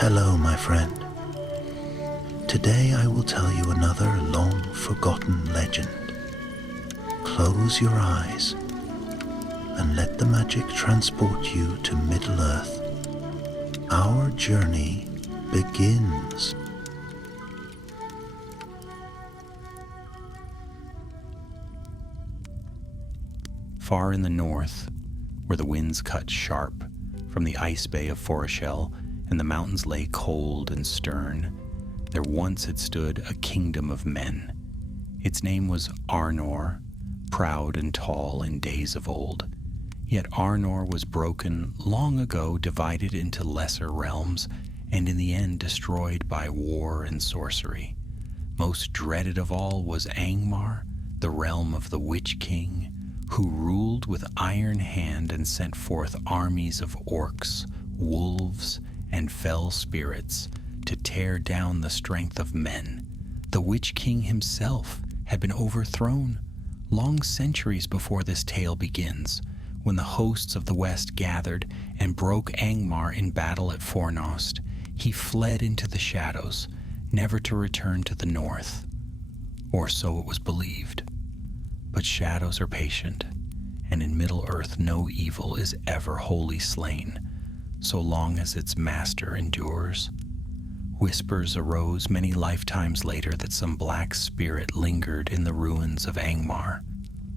Hello, my friend. Today I will tell you another long-forgotten legend. Close your eyes and let the magic transport you to Middle-earth. Our journey begins. Far in the north, where the winds cut sharp from the ice bay of Foreshell and the mountains lay cold and stern, there once had stood a kingdom of men. Its name was Arnor, proud and tall in days of old. Yet Arnor was broken long ago, divided into lesser realms, and in the end destroyed by war and sorcery. Most dreaded of all was Angmar, the realm of the Witch King, who ruled with iron hand and sent forth armies of orcs, wolves, and fell spirits to tear down the strength of men. The Witch King himself had been overthrown long centuries before this tale begins, when the hosts of the West gathered and broke Angmar in battle at Fornost. He fled into the shadows, never to return to the north, or so it was believed. But shadows are patient, and in Middle-earth no evil is ever wholly slain, so long as its master endures. Whispers arose many lifetimes later that some black spirit lingered in the ruins of Angmar.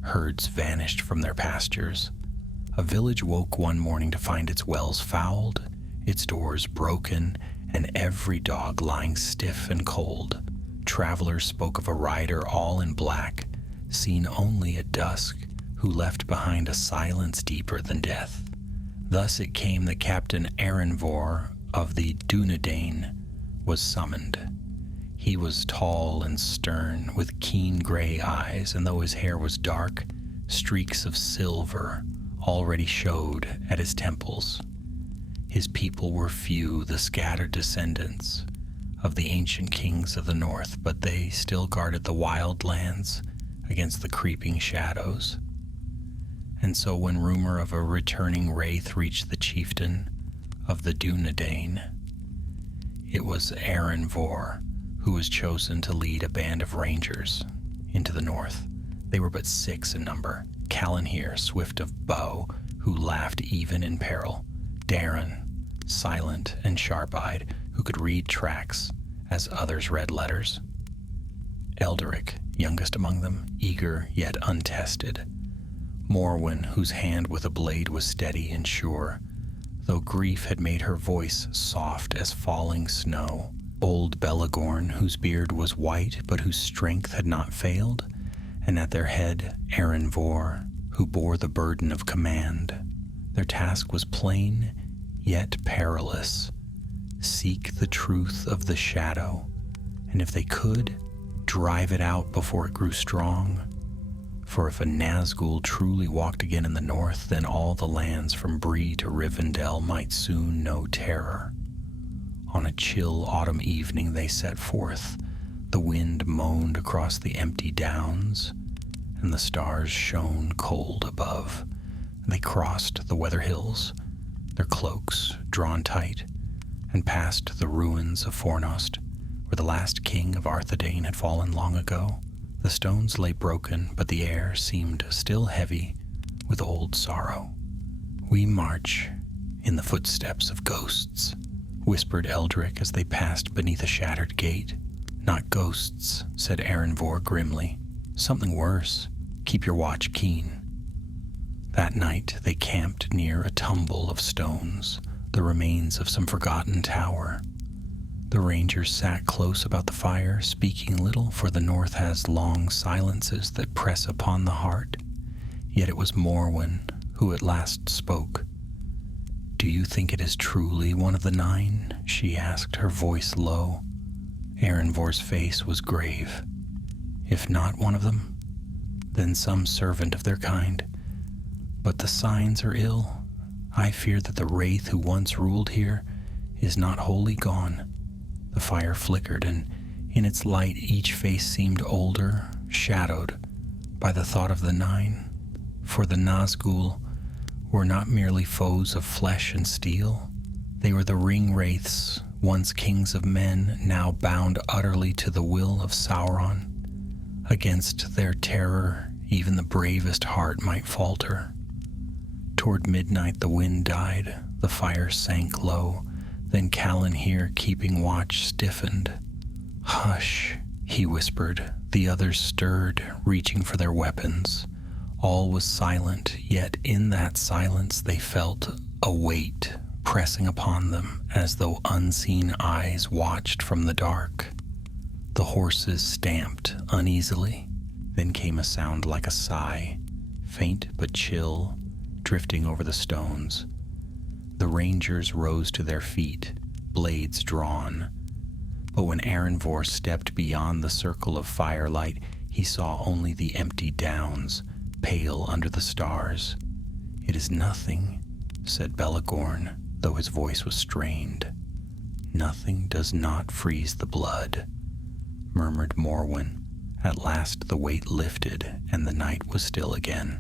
Herds vanished from their pastures. A village woke one morning to find its wells fouled, its doors broken, and every dog lying stiff and cold. Travelers spoke of a rider all in black, seen only at dusk, who left behind a silence deeper than death. Thus it came that Captain Erenvor of the Dunedain was summoned. He was tall and stern, with keen gray eyes, and though his hair was dark, streaks of silver already showed at his temples. His people were few, the scattered descendants of the ancient kings of the north, but they still guarded the wild lands against the creeping shadows. And so when rumor of a returning Wraith reached the chieftain of the Dunedain, it was Erenvor who was chosen to lead a band of rangers into the north. They were but 6 in number: Calanhir, swift of bow, who laughed even in peril; Daron, silent and sharp-eyed, who could read tracks as others read letters; Elderic, youngest among them, eager yet untested; Morwen, whose hand with a blade was steady and sure, though grief had made her voice soft as falling snow; old Belagorn, whose beard was white but whose strength had not failed; and at their head Erenvor, who bore the burden of command. Their task was plain yet perilous: seek the truth of the shadow, and if they could, drive it out before it grew strong. For if a Nazgûl truly walked again in the north, then all the lands from Bree to Rivendell might soon know terror. On a chill autumn evening they set forth. The wind moaned across the empty downs, and the stars shone cold above. They crossed the weather hills, their cloaks drawn tight, and passed the ruins of Fornost, where the last king of Arthedain had fallen long ago. The stones lay broken, but the air seemed still heavy with old sorrow. "We march in the footsteps of ghosts," whispered Eldric as they passed beneath a shattered gate. "Not ghosts," said Erenvor grimly. "Something worse. Keep your watch keen." That night they camped near a tumble of stones, the remains of some forgotten tower. The rangers sat close about the fire, speaking little, for the north has long silences that press upon the heart. Yet it was Morwen who at last spoke. "Do you think it is truly one of the 9? She asked, her voice low. Erenvor's face was grave. "If not one of them, then some servant of their kind. But the signs are ill. I fear that the Wraith who once ruled here is not wholly gone." The fire flickered, and in its light each face seemed older, shadowed by the thought of the 9. For the Nazgûl were not merely foes of flesh and steel. They were the ring wraiths once kings of men, now bound utterly to the will of Sauron. Against their terror, even the bravest heart might falter. Toward midnight the wind died, the fire sank low, then Callan here, keeping watch, stiffened. "Hush," he whispered. The others stirred, reaching for their weapons. All was silent, yet in that silence they felt a weight pressing upon them, as though unseen eyes watched from the dark. The horses stamped uneasily. Then came a sound like a sigh, faint but chill, drifting over the stones. The rangers rose to their feet, blades drawn. But when Erenvor stepped beyond the circle of firelight, he saw only the empty downs, pale under the stars. "It is nothing," said Belegorn, though his voice was strained. "Nothing does not freeze the blood," murmured Morwen. At last the weight lifted, and the night was still again.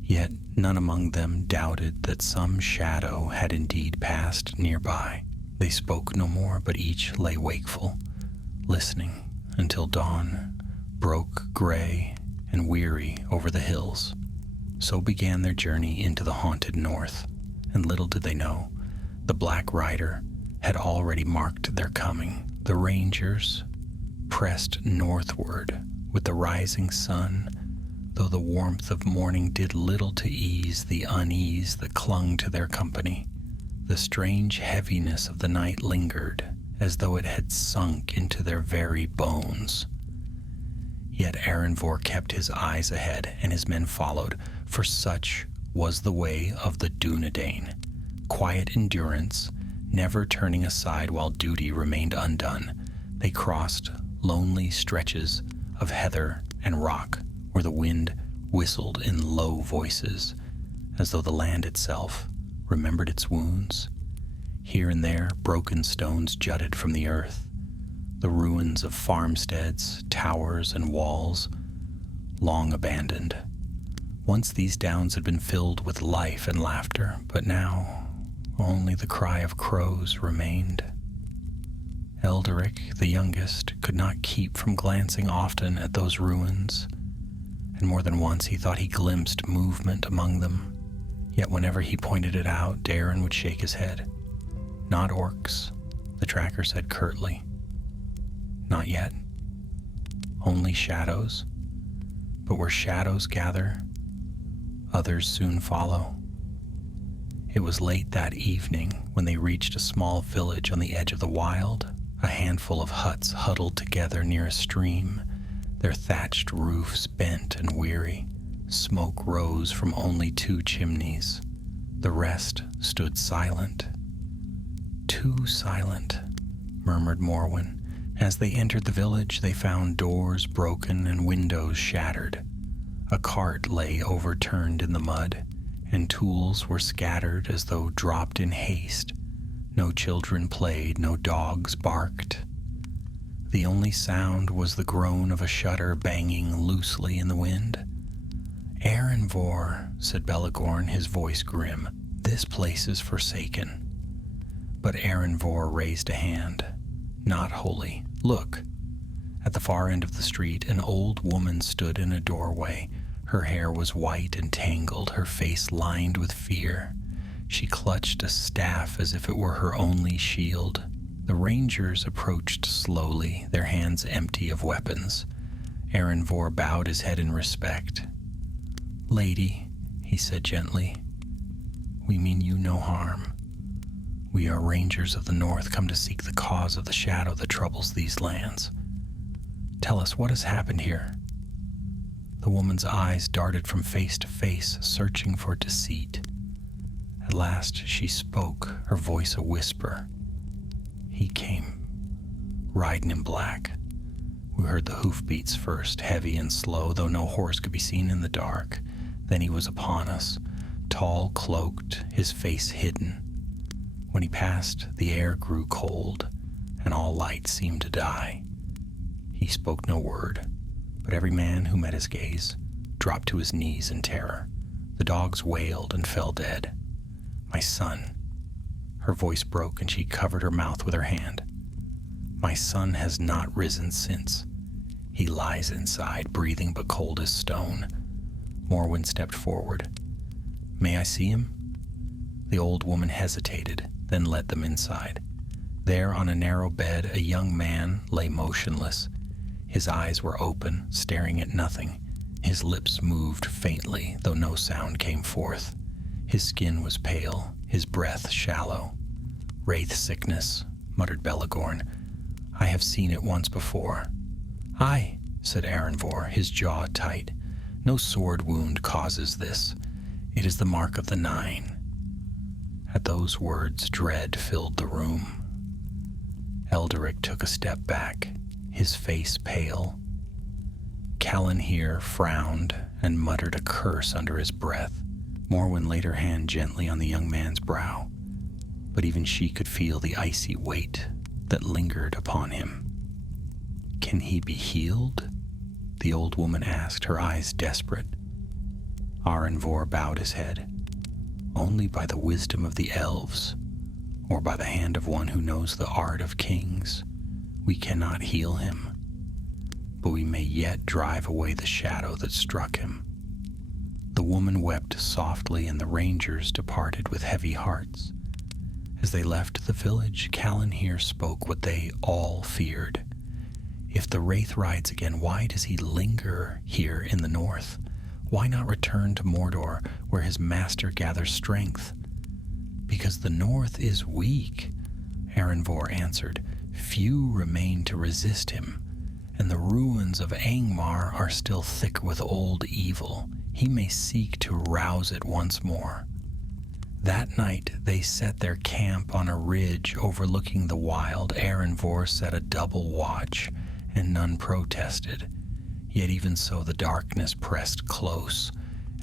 Yet none among them doubted that some shadow had indeed passed nearby. They spoke no more, but each lay wakeful, listening until dawn broke gray and weary over the hills. So began their journey into the haunted north, and little did they know, the Black Rider had already marked their coming. The rangers pressed northward with the rising sun, though the warmth of morning did little to ease the unease that clung to their company. The strange heaviness of the night lingered, as though it had sunk into their very bones. Yet Erenvor kept his eyes ahead, and his men followed, for such was the way of the Dunedain. Quiet endurance, never turning aside while duty remained undone. They crossed lonely stretches of heather and rock, where the wind whistled in low voices, as though the land itself remembered its wounds. Here and there, broken stones jutted from the earth, the ruins of farmsteads, towers, and walls, long abandoned. Once these downs had been filled with life and laughter, but now only the cry of crows remained. Elderic, the youngest, could not keep from glancing often at those ruins, and more than once he thought he glimpsed movement among them. Yet whenever he pointed it out, Darren would shake his head. "Not orcs," the tracker said curtly. "Not yet. Only shadows. But where shadows gather, others soon follow." It was late that evening when they reached a small village on the edge of the wild, a handful of huts huddled together near a stream, their thatched roofs bent and weary. Smoke rose from only 2 chimneys. The rest stood silent. "Too silent," murmured Morwen. As they entered the village, they found doors broken and windows shattered. A cart lay overturned in the mud, and tools were scattered as though dropped in haste. No children played, no dogs barked. The only sound was the groan of a shutter banging loosely in the wind. "Erenvor," said Belegorn, his voice grim, "this place is forsaken." But Erenvor raised a hand. "Not holy. Look." At the far end of the street, an old woman stood in a doorway. Her hair was white and tangled, her face lined with fear. She clutched a staff as if it were her only shield. The rangers approached slowly, their hands empty of weapons. Erenvor bowed his head in respect. "Lady," he said gently, "we mean you no harm. We are rangers of the north, come to seek the cause of the shadow that troubles these lands. Tell us what has happened here." The woman's eyes darted from face to face, searching for deceit. At last she spoke, her voice a whisper. "He came, riding in black. We heard the hoofbeats first, heavy and slow, though no horse could be seen in the dark. Then he was upon us, tall, cloaked, his face hidden. When he passed, the air grew cold, and all light seemed to die. He spoke no word, but every man who met his gaze dropped to his knees in terror. The dogs wailed and fell dead. My son," Her voice broke and she covered her mouth with her hand. My son has not risen since. He lies inside, breathing but cold as stone. Morwen stepped forward. May I see him? The old woman hesitated, then led them inside. There on a narrow bed, a young man lay motionless. His eyes were open, staring at nothing. His lips moved faintly, though no sound came forth. His skin was pale, his breath shallow. Wraith sickness, muttered Belegorn. I have seen it once before. Aye, said Aranvor, his jaw tight. No sword wound causes this. It is the mark of the Nine. At those words, dread filled the room. Elderic took a step back, his face pale. Callanhir frowned and muttered a curse under his breath. Morwen laid her hand gently on the young man's brow, but even she could feel the icy weight that lingered upon him. Can he be healed? The old woman asked, her eyes desperate. Aranvor bowed his head. Only by the wisdom of the elves, or by the hand of one who knows the art of kings, we cannot heal him, but we may yet drive away the shadow that struck him. The woman wept softly, and the rangers departed with heavy hearts. As they left the village, Callanhir spoke what they all feared. If the Wraith rides again, why does he linger here in the north? Why not return to Mordor, where his master gathers strength? Because the north is weak, Aranvor answered. Few remain to resist him, and the ruins of Angmar are still thick with old evil. He may seek to rouse it once more. That night they set their camp on a ridge overlooking the wild. Aranvor set a double watch, and none protested. Yet even so the darkness pressed close.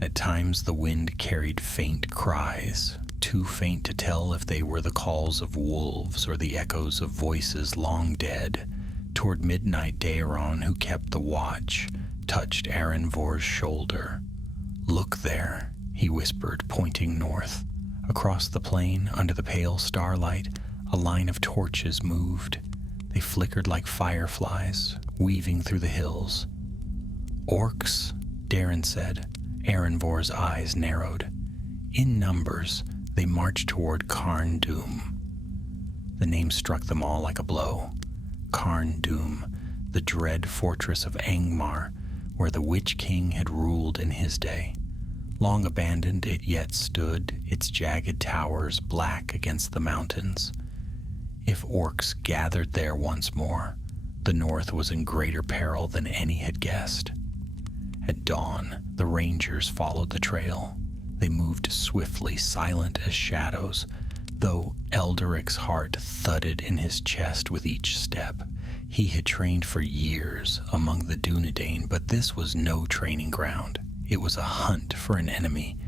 At times the wind carried faint cries, too faint to tell if they were the calls of wolves or the echoes of voices long dead. Toward midnight, Daeron, who kept the watch, touched Aranvor's shoulder. Look there, he whispered, pointing north. Across the plain, under the pale starlight, a line of torches moved. They flickered like fireflies, weaving through the hills. Orcs, Daeron said. Aranvor's eyes narrowed. In numbers, they marched toward Carn Dûm. The name struck them all like a blow. Carn Dûm, the dread fortress of Angmar, where the Witch King had ruled in his day. Long abandoned, it yet stood, its jagged towers black against the mountains. If orcs gathered there once more, the north was in greater peril than any had guessed. At dawn, the rangers followed the trail. They moved swiftly, silent as shadows, though Elderic's heart thudded in his chest with each step. He had trained for years among the Dúnedain, but this was no training ground. It was a hunt for an enemy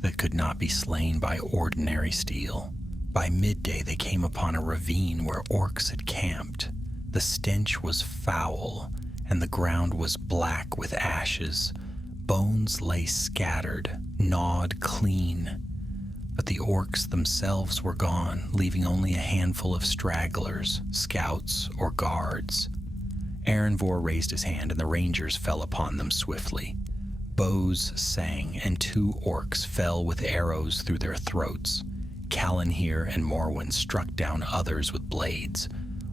that could not be slain by ordinary steel. By midday, they came upon a ravine where orcs had camped. The stench was foul, and the ground was black with ashes. Bones lay scattered, gnawed clean. But the orcs themselves were gone, leaving only a handful of stragglers, scouts, or guards. Aranvor raised his hand, and the rangers fell upon them swiftly. Bows sang, and 2 orcs fell with arrows through their throats. Callanhir and Morwen struck down others with blades.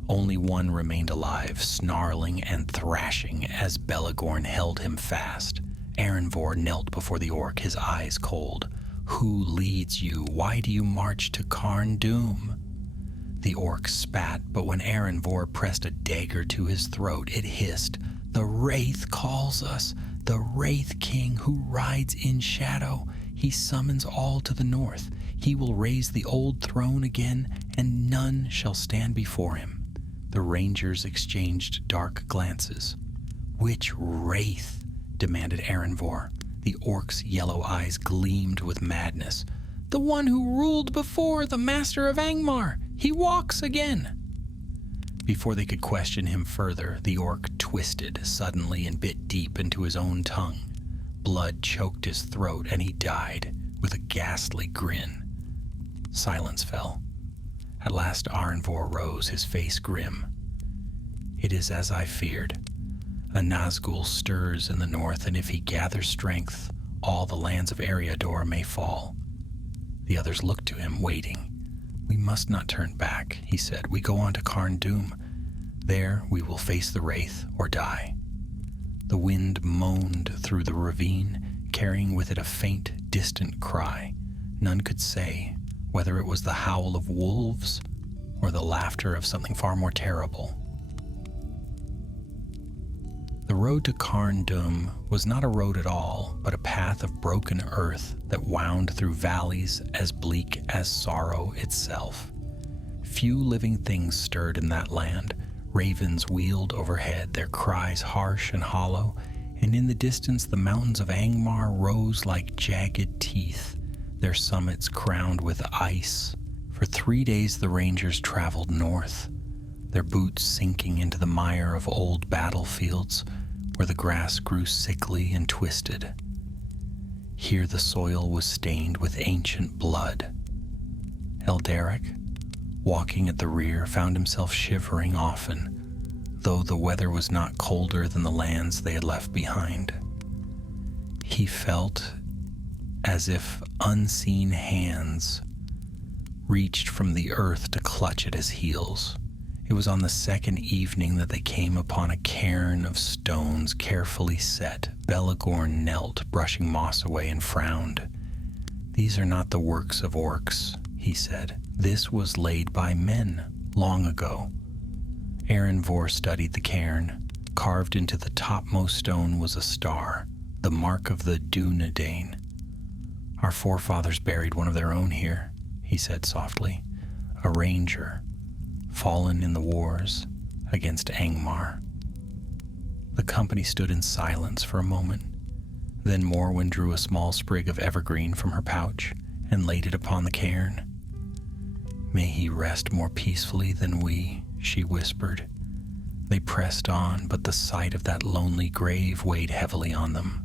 Only one remained alive, snarling and thrashing as Belegorn held him fast. Aranvor knelt before the orc, his eyes cold. Who leads you? Why do you march to Carn Dûm? The orc spat, but when Aranvor pressed a dagger to his throat, it hissed. The Wraith calls us, the Wraith King who rides in shadow. He summons all to the north. He will raise the old throne again, and none shall stand before him. The rangers exchanged dark glances. Which Wraith? Demanded Aranvor. The orc's yellow eyes gleamed with madness. The one who ruled before the master of Angmar. He walks again. Before they could question him further, the orc twisted suddenly and bit deep into his own tongue. Blood choked his throat, and he died with a ghastly grin. Silence fell. At last Arinvor rose, his face grim. "It is as I feared. A Nazgûl stirs in the north, and if he gathers strength, all the lands of Eriador may fall." The others looked to him, waiting. "We must not turn back," he said. "We go on to Carn Dûm. There we will face the Wraith or die." The wind moaned through the ravine, carrying with it a faint, distant cry. None could say whether it was the howl of wolves or the laughter of something far more terrible. The road to Carn Dûm was not a road at all, but a path of broken earth that wound through valleys as bleak as sorrow itself. Few living things stirred in that land. Ravens wheeled overhead, their cries harsh and hollow, and in the distance the mountains of Angmar rose like jagged teeth, their summits crowned with ice. For 3 days the rangers traveled north, their boots sinking into the mire of old battlefields where the grass grew sickly and twisted. Here the soil was stained with ancient blood. Elderic, walking at the rear, found himself shivering often, though the weather was not colder than the lands they had left behind. He felt as if unseen hands reached from the earth to clutch at his heels. It was on the second evening that they came upon a cairn of stones carefully set. Belagorn knelt, brushing moss away, and frowned. "These are not the works of orcs," he said. "This was laid by men long ago." Arinvor studied the cairn. Carved into the topmost stone was a star, the mark of the Dúnedain. "Our forefathers buried one of their own here," he said softly. "A ranger, fallen in the wars against Angmar." The company stood in silence for a moment. Then Morwen drew a small sprig of evergreen from her pouch and laid it upon the cairn. "May he rest more peacefully than we," she whispered. They pressed on, but the sight of that lonely grave weighed heavily on them.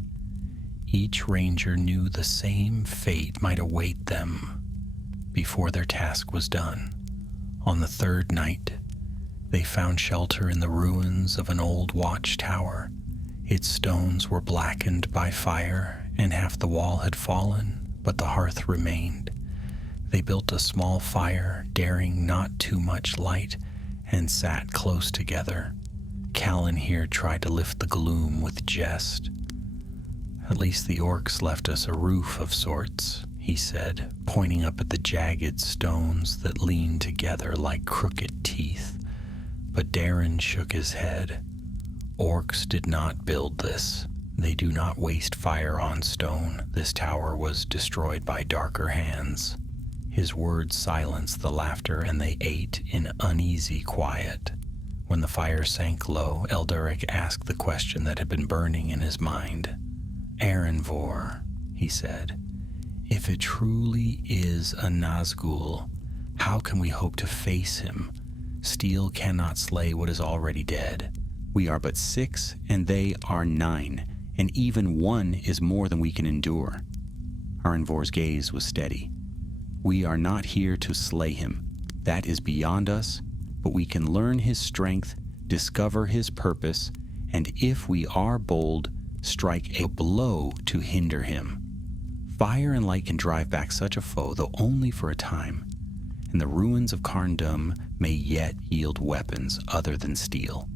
Each ranger knew the same fate might await them before their task was done. On the third night, they found shelter in the ruins of an old watchtower. Its stones were blackened by fire, and half the wall had fallen, but the hearth remained. They built a small fire, daring not too much light, and sat close together. Callan here tried to lift the gloom with jest. "At least the orcs left us a roof of sorts," he said, pointing up at the jagged stones that leaned together like crooked teeth. But Darren shook his head. "Orcs did not build this. They do not waste fire on stone. This tower was destroyed by darker hands." His words silenced the laughter, and they ate in uneasy quiet. When the fire sank low, Elderic asked the question that had been burning in his mind. "Arinvor," he said, "if it truly is a Nazgûl, how can we hope to face him? Steel cannot slay what is already dead. We are but 6, and they are 9, and even 1 is more than we can endure." Arinvor's gaze was steady. "We are not here to slay him. That is beyond us, but we can learn his strength, discover his purpose, and if we are bold, strike a blow to hinder him. Fire and light can drive back such a foe, though only for a time, and the ruins of Carn Dûm may yet yield weapons other than steel.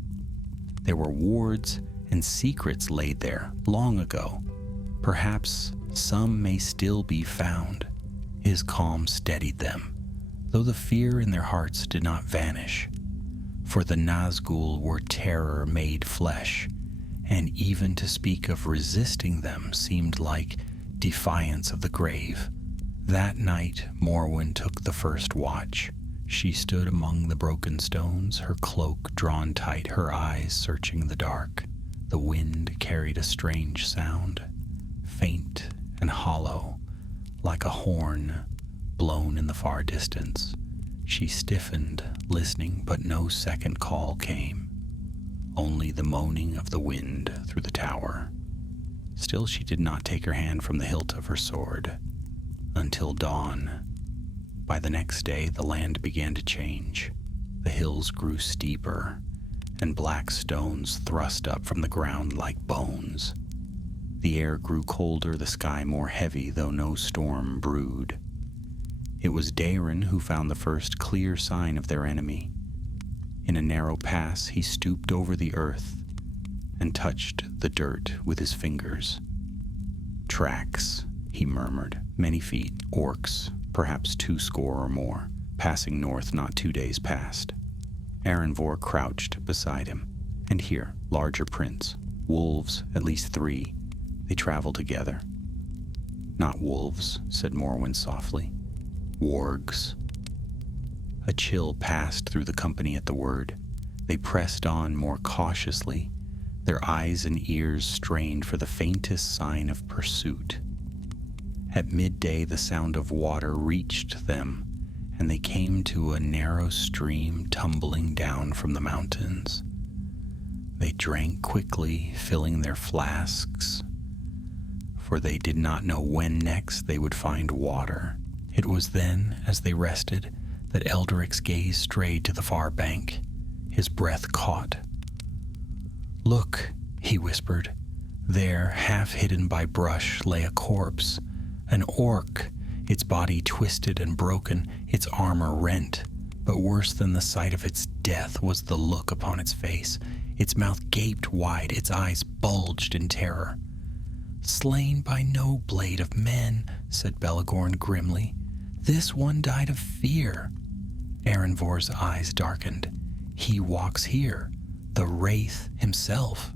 There were wards and secrets laid there long ago. Perhaps some may still be found." His calm steadied them, though the fear in their hearts did not vanish. For the Nazgûl were terror made flesh, and even to speak of resisting them seemed like defiance of the grave. That night, Morwen took the first watch. She stood among the broken stones, her cloak drawn tight, her eyes searching the dark. The wind carried a strange sound, faint and hollow, like a horn blown in the far distance. She stiffened, listening, but no second call came. Only the moaning of the wind through the tower. Still she did not take her hand from the hilt of her sword until dawn. By the next day, the land began to change. The hills grew steeper, and black stones thrust up from the ground like bones. The air grew colder, the sky more heavy, though no storm brewed. It was Daeron who found the first clear sign of their enemy. In a narrow pass, he stooped over the earth and touched the dirt with his fingers. "Tracks," he murmured. "Many feet, orcs, perhaps 20 or more, passing north not 2 days past." Aranvor crouched beside him. "And here, larger prints. Wolves, at least 3. They travel together." "Not wolves," said Morwen softly. "Wargs." A chill passed through the company at the word. They pressed on more cautiously, their eyes and ears strained for the faintest sign of pursuit. At midday, the sound of water reached them, and they came to a narrow stream tumbling down from the mountains. They drank quickly, filling their flasks, for they did not know when next they would find water. It was then, as they rested, that Elderic's gaze strayed to the far bank. His breath caught. "Look," he whispered. There, half hidden by brush, lay a corpse. An orc, its body twisted and broken, its armor rent. But worse than the sight of its death was the look upon its face. Its mouth gaped wide, its eyes bulged in terror. "Slain by no blade of men," said Belagorn grimly. "This one died of fear." Aranvor's eyes darkened. "He walks here, the Wraith himself."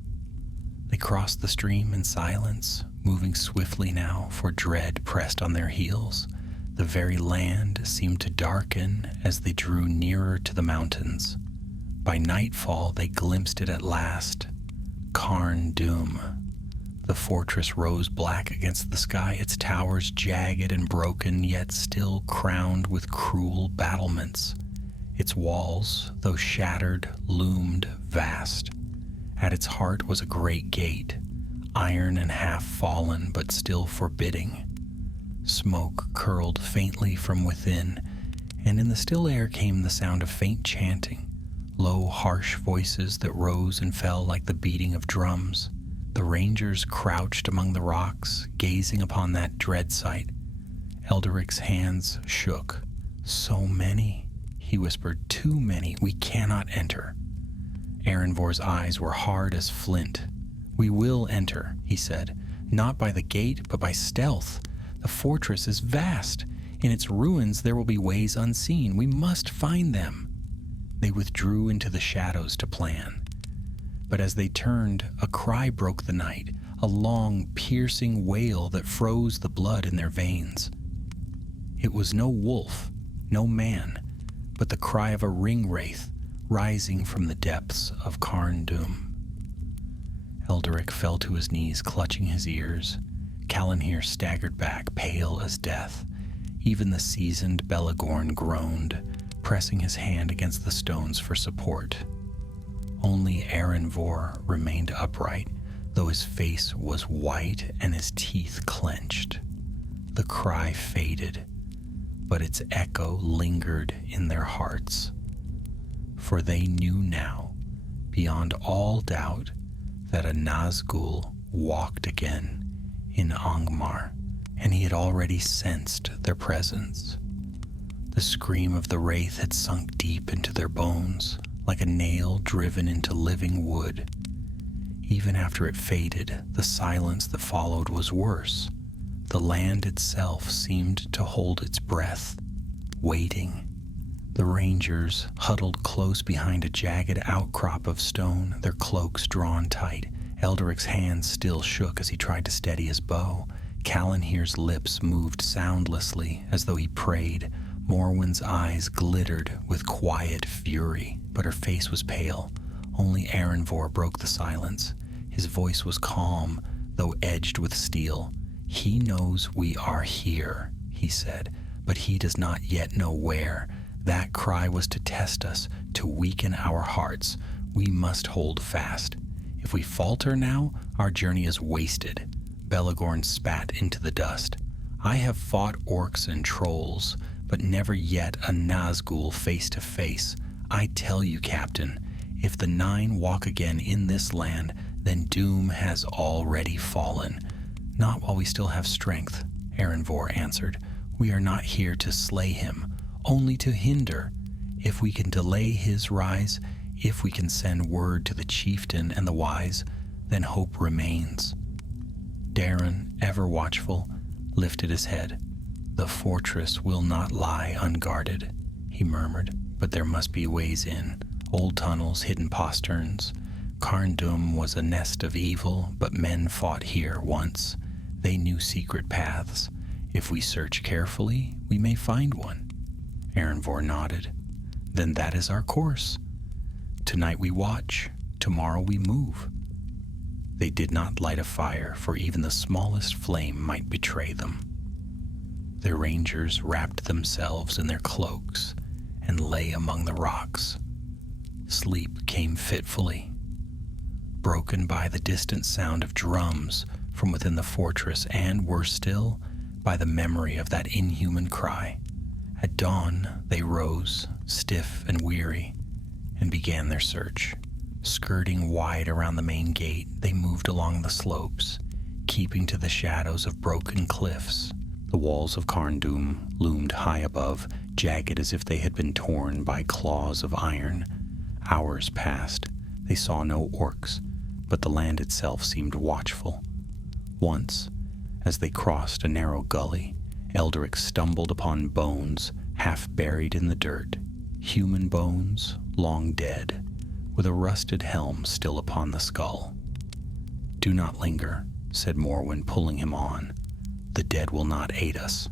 They crossed the stream in silence, moving swiftly now, for dread pressed on their heels. The very land seemed to darken as they drew nearer to the mountains. By nightfall, they glimpsed it at last. Carn Dûm. The fortress rose black against the sky, its towers jagged and broken, yet still crowned with cruel battlements. Its walls, though shattered, loomed vast. At its heart was a great gate, iron and half fallen, but still forbidding. Smoke curled faintly from within, and in the still air came the sound of faint chanting, low, harsh voices that rose and fell like the beating of drums. The rangers crouched among the rocks, gazing upon that dread sight. Elderic's hands shook. "So many," he whispered. "Too many. We cannot enter." Aranvor's eyes were hard as flint. "We will enter," he said. "Not by the gate, but by stealth. The fortress is vast. In its ruins there will be ways unseen. We must find them." They withdrew into the shadows to plan. But as they turned, a cry broke the night, a long, piercing wail that froze the blood in their veins. It was no wolf, no man, but the cry of a ring wraith rising from the depths of Carn Dûm. Elderic fell to his knees, clutching his ears. Calanhir staggered back, pale as death. Even the seasoned Belagorn groaned, pressing his hand against the stones for support. Only Aranvor remained upright, though his face was white and his teeth clenched. The cry faded, but its echo lingered in their hearts. For they knew now, beyond all doubt, that a Nazgûl walked again in Angmar, and he had already sensed their presence. The scream of the Wraith had sunk deep into their bones, like a nail driven into living wood. Even after it faded, the silence that followed was worse. The land itself seemed to hold its breath, waiting. The rangers huddled close behind a jagged outcrop of stone, their cloaks drawn tight. Elderic's hands still shook as he tried to steady his bow. Calanhir's lips moved soundlessly as though he prayed. Morwen's eyes glittered with quiet fury, but her face was pale. Only Aranvor broke the silence. His voice was calm, though edged with steel. "He knows we are here," he said, "but he does not yet know where. That cry was to test us, to weaken our hearts. We must hold fast. If we falter now, our journey is wasted." Belagorn spat into the dust. "I have fought orcs and trolls, but never yet a Nazgûl face to face. I tell you, Captain, if the 9 walk again in this land, then doom has already fallen. Not while we still have strength, Erenvor answered. We are not here to slay him, only to hinder. If we can delay his rise, if we can send word to the chieftain and the wise, then hope remains. Daron, ever watchful, lifted his head. The fortress will not lie unguarded, he murmured, but there must be ways in. Old tunnels, hidden posterns. Carndum was a nest of evil, but men fought here once. They knew secret paths. If we search carefully, we may find one. Erenvor nodded. Then that is our course. Tonight we watch, tomorrow we move. They did not light a fire, for even the smallest flame might betray them. Their rangers wrapped themselves in their cloaks and lay among the rocks. Sleep came fitfully, broken by the distant sound of drums from within the fortress, and, worse still, by the memory of that inhuman cry. At dawn, they rose, stiff and weary, and began their search. Skirting wide around the main gate, they moved along the slopes, keeping to the shadows of broken cliffs. The walls of Carndum loomed high above, jagged as if they had been torn by claws of iron. Hours passed. They saw no orcs, but the land itself seemed watchful. Once, as they crossed a narrow gully, Eldrick stumbled upon bones half buried in the dirt. Human bones, long dead, with a rusted helm still upon the skull. "Do not linger," said Morwen, pulling him on. "The dead will not aid us."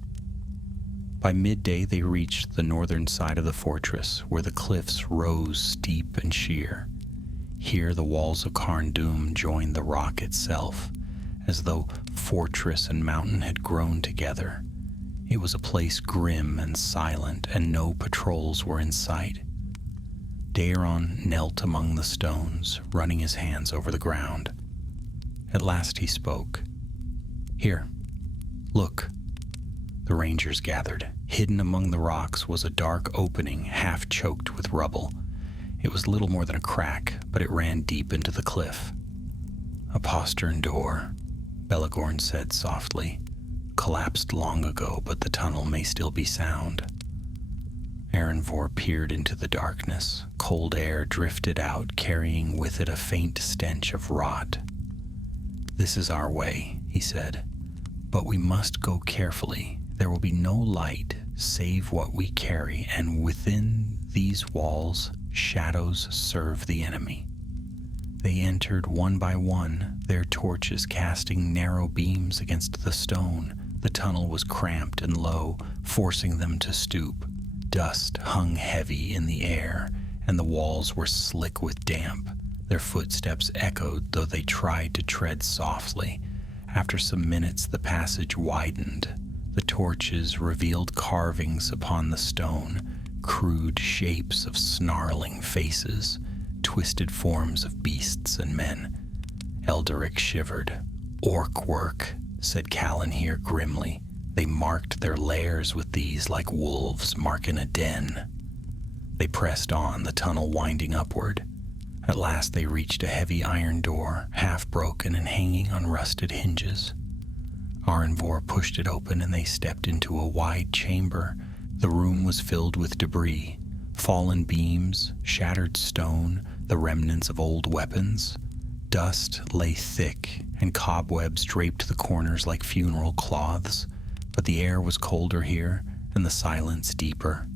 By midday they reached the northern side of the fortress, where the cliffs rose steep and sheer. Here the walls of Carndum joined the rock itself, as though fortress and mountain had grown together. It was a place grim and silent, and no patrols were in sight. Daron knelt among the stones, running his hands over the ground. At last he spoke. "Here, look." The rangers gathered. Hidden among the rocks was a dark opening, half choked with rubble. It was little more than a crack, but it ran deep into the cliff. "A postern door," Belegorn said softly. "Collapsed long ago, but the tunnel may still be sound." Erenvor peered into the darkness. Cold air drifted out, carrying with it a faint stench of rot. "This is our way," he said, "but we must go carefully. There will be no light save what we carry, and within these walls, shadows serve the enemy." They entered one by one, their torches casting narrow beams against the stone. The tunnel was cramped and low, forcing them to stoop. Dust hung heavy in the air, and the walls were slick with damp. Their footsteps echoed, though they tried to tread softly. After some minutes, the passage widened. The torches revealed carvings upon the stone, crude shapes of snarling faces, twisted forms of beasts and men. Eldrick shivered. "Orc work," said Callanhear grimly. "They marked their lairs with these like wolves marking a den." They pressed on, the tunnel winding upward. At last they reached a heavy iron door, half broken and hanging on rusted hinges. Erenvor pushed it open and they stepped into a wide chamber. The room was filled with debris, fallen beams, shattered stone, the remnants of old weapons. Dust lay thick, and cobwebs draped the corners like funeral cloths, but the air was colder here, and the silence deeper.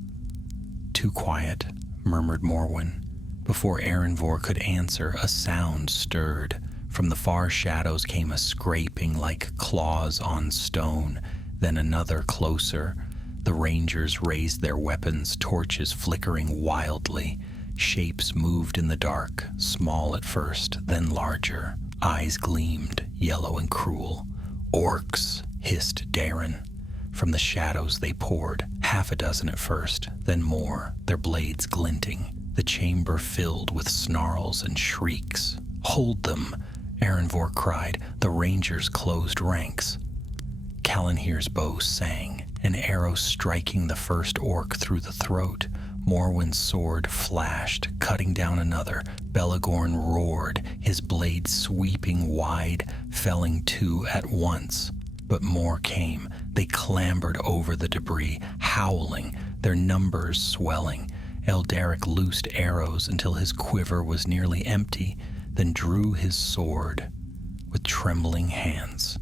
"Too quiet," murmured Morwen. Before Erenvor could answer, a sound stirred. From the far shadows came a scraping like claws on stone, then another closer. The rangers raised their weapons, torches flickering wildly. Shapes moved in the dark, small at first, then larger. Eyes gleamed, yellow and cruel. "Orcs," hissed Daron. From the shadows they poured, half a dozen at first, then more, their blades glinting. The chamber filled with snarls and shrieks. "Hold them!" Erenvor cried. The rangers closed ranks. Callanhear's bow sang. an arrow striking the first orc through the throat. Morwen's sword flashed, cutting down another. Belagorn roared, his blade sweeping wide, felling two at once. But more came. They clambered over the debris, howling, their numbers swelling. Eldaric loosed arrows until his quiver was nearly empty, then drew his sword with trembling hands.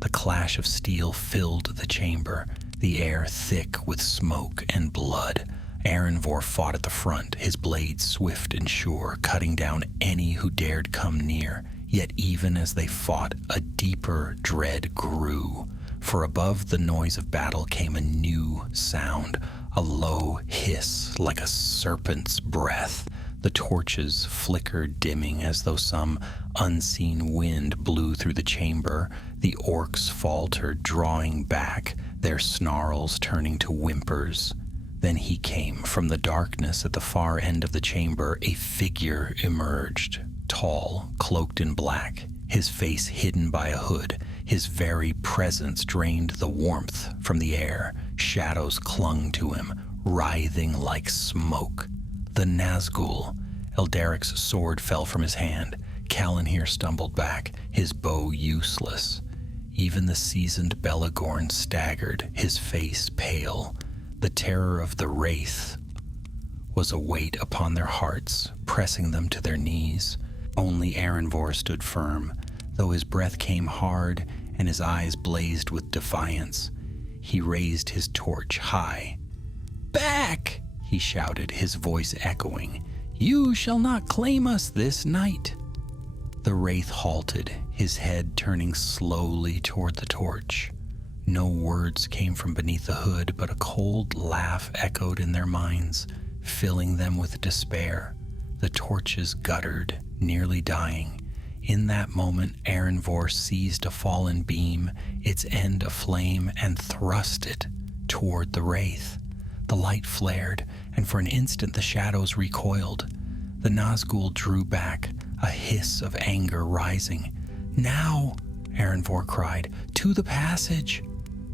The clash of steel filled the chamber, the air thick with smoke and blood. Aranvor fought at the front, his blade swift and sure, cutting down any who dared come near. Yet even as they fought, a deeper dread grew, for above the noise of battle came a new sound, a low hiss like a serpent's breath. The torches flickered, dimming as though some unseen wind blew through the chamber. The orcs faltered, drawing back, their snarls turning to whimpers. Then he came. From the darkness at the far end of the chamber, a figure emerged, tall, cloaked in black, his face hidden by a hood. His very presence drained the warmth from the air. Shadows clung to him, writhing like smoke. The Nazgûl. Eldaric's sword fell from his hand. Calanhir stumbled back, his bow useless. Even the seasoned Belagorn staggered, his face pale. The terror of the Wraith was a weight upon their hearts, pressing them to their knees. Only Aranvor stood firm, though his breath came hard and his eyes blazed with defiance. He raised his torch high. "Back!" he shouted, his voice echoing. "You shall not claim us this night." The Wraith halted, his head turning slowly toward the torch. No words came from beneath the hood, but a cold laugh echoed in their minds, filling them with despair. The torches guttered, nearly dying. In that moment, Aranvor seized a fallen beam, its end aflame, and thrust it toward the Wraith. The light flared, and for an instant the shadows recoiled. The Nazgûl drew back, a hiss of anger rising. "Now!" Aranvor cried. "To the passage!"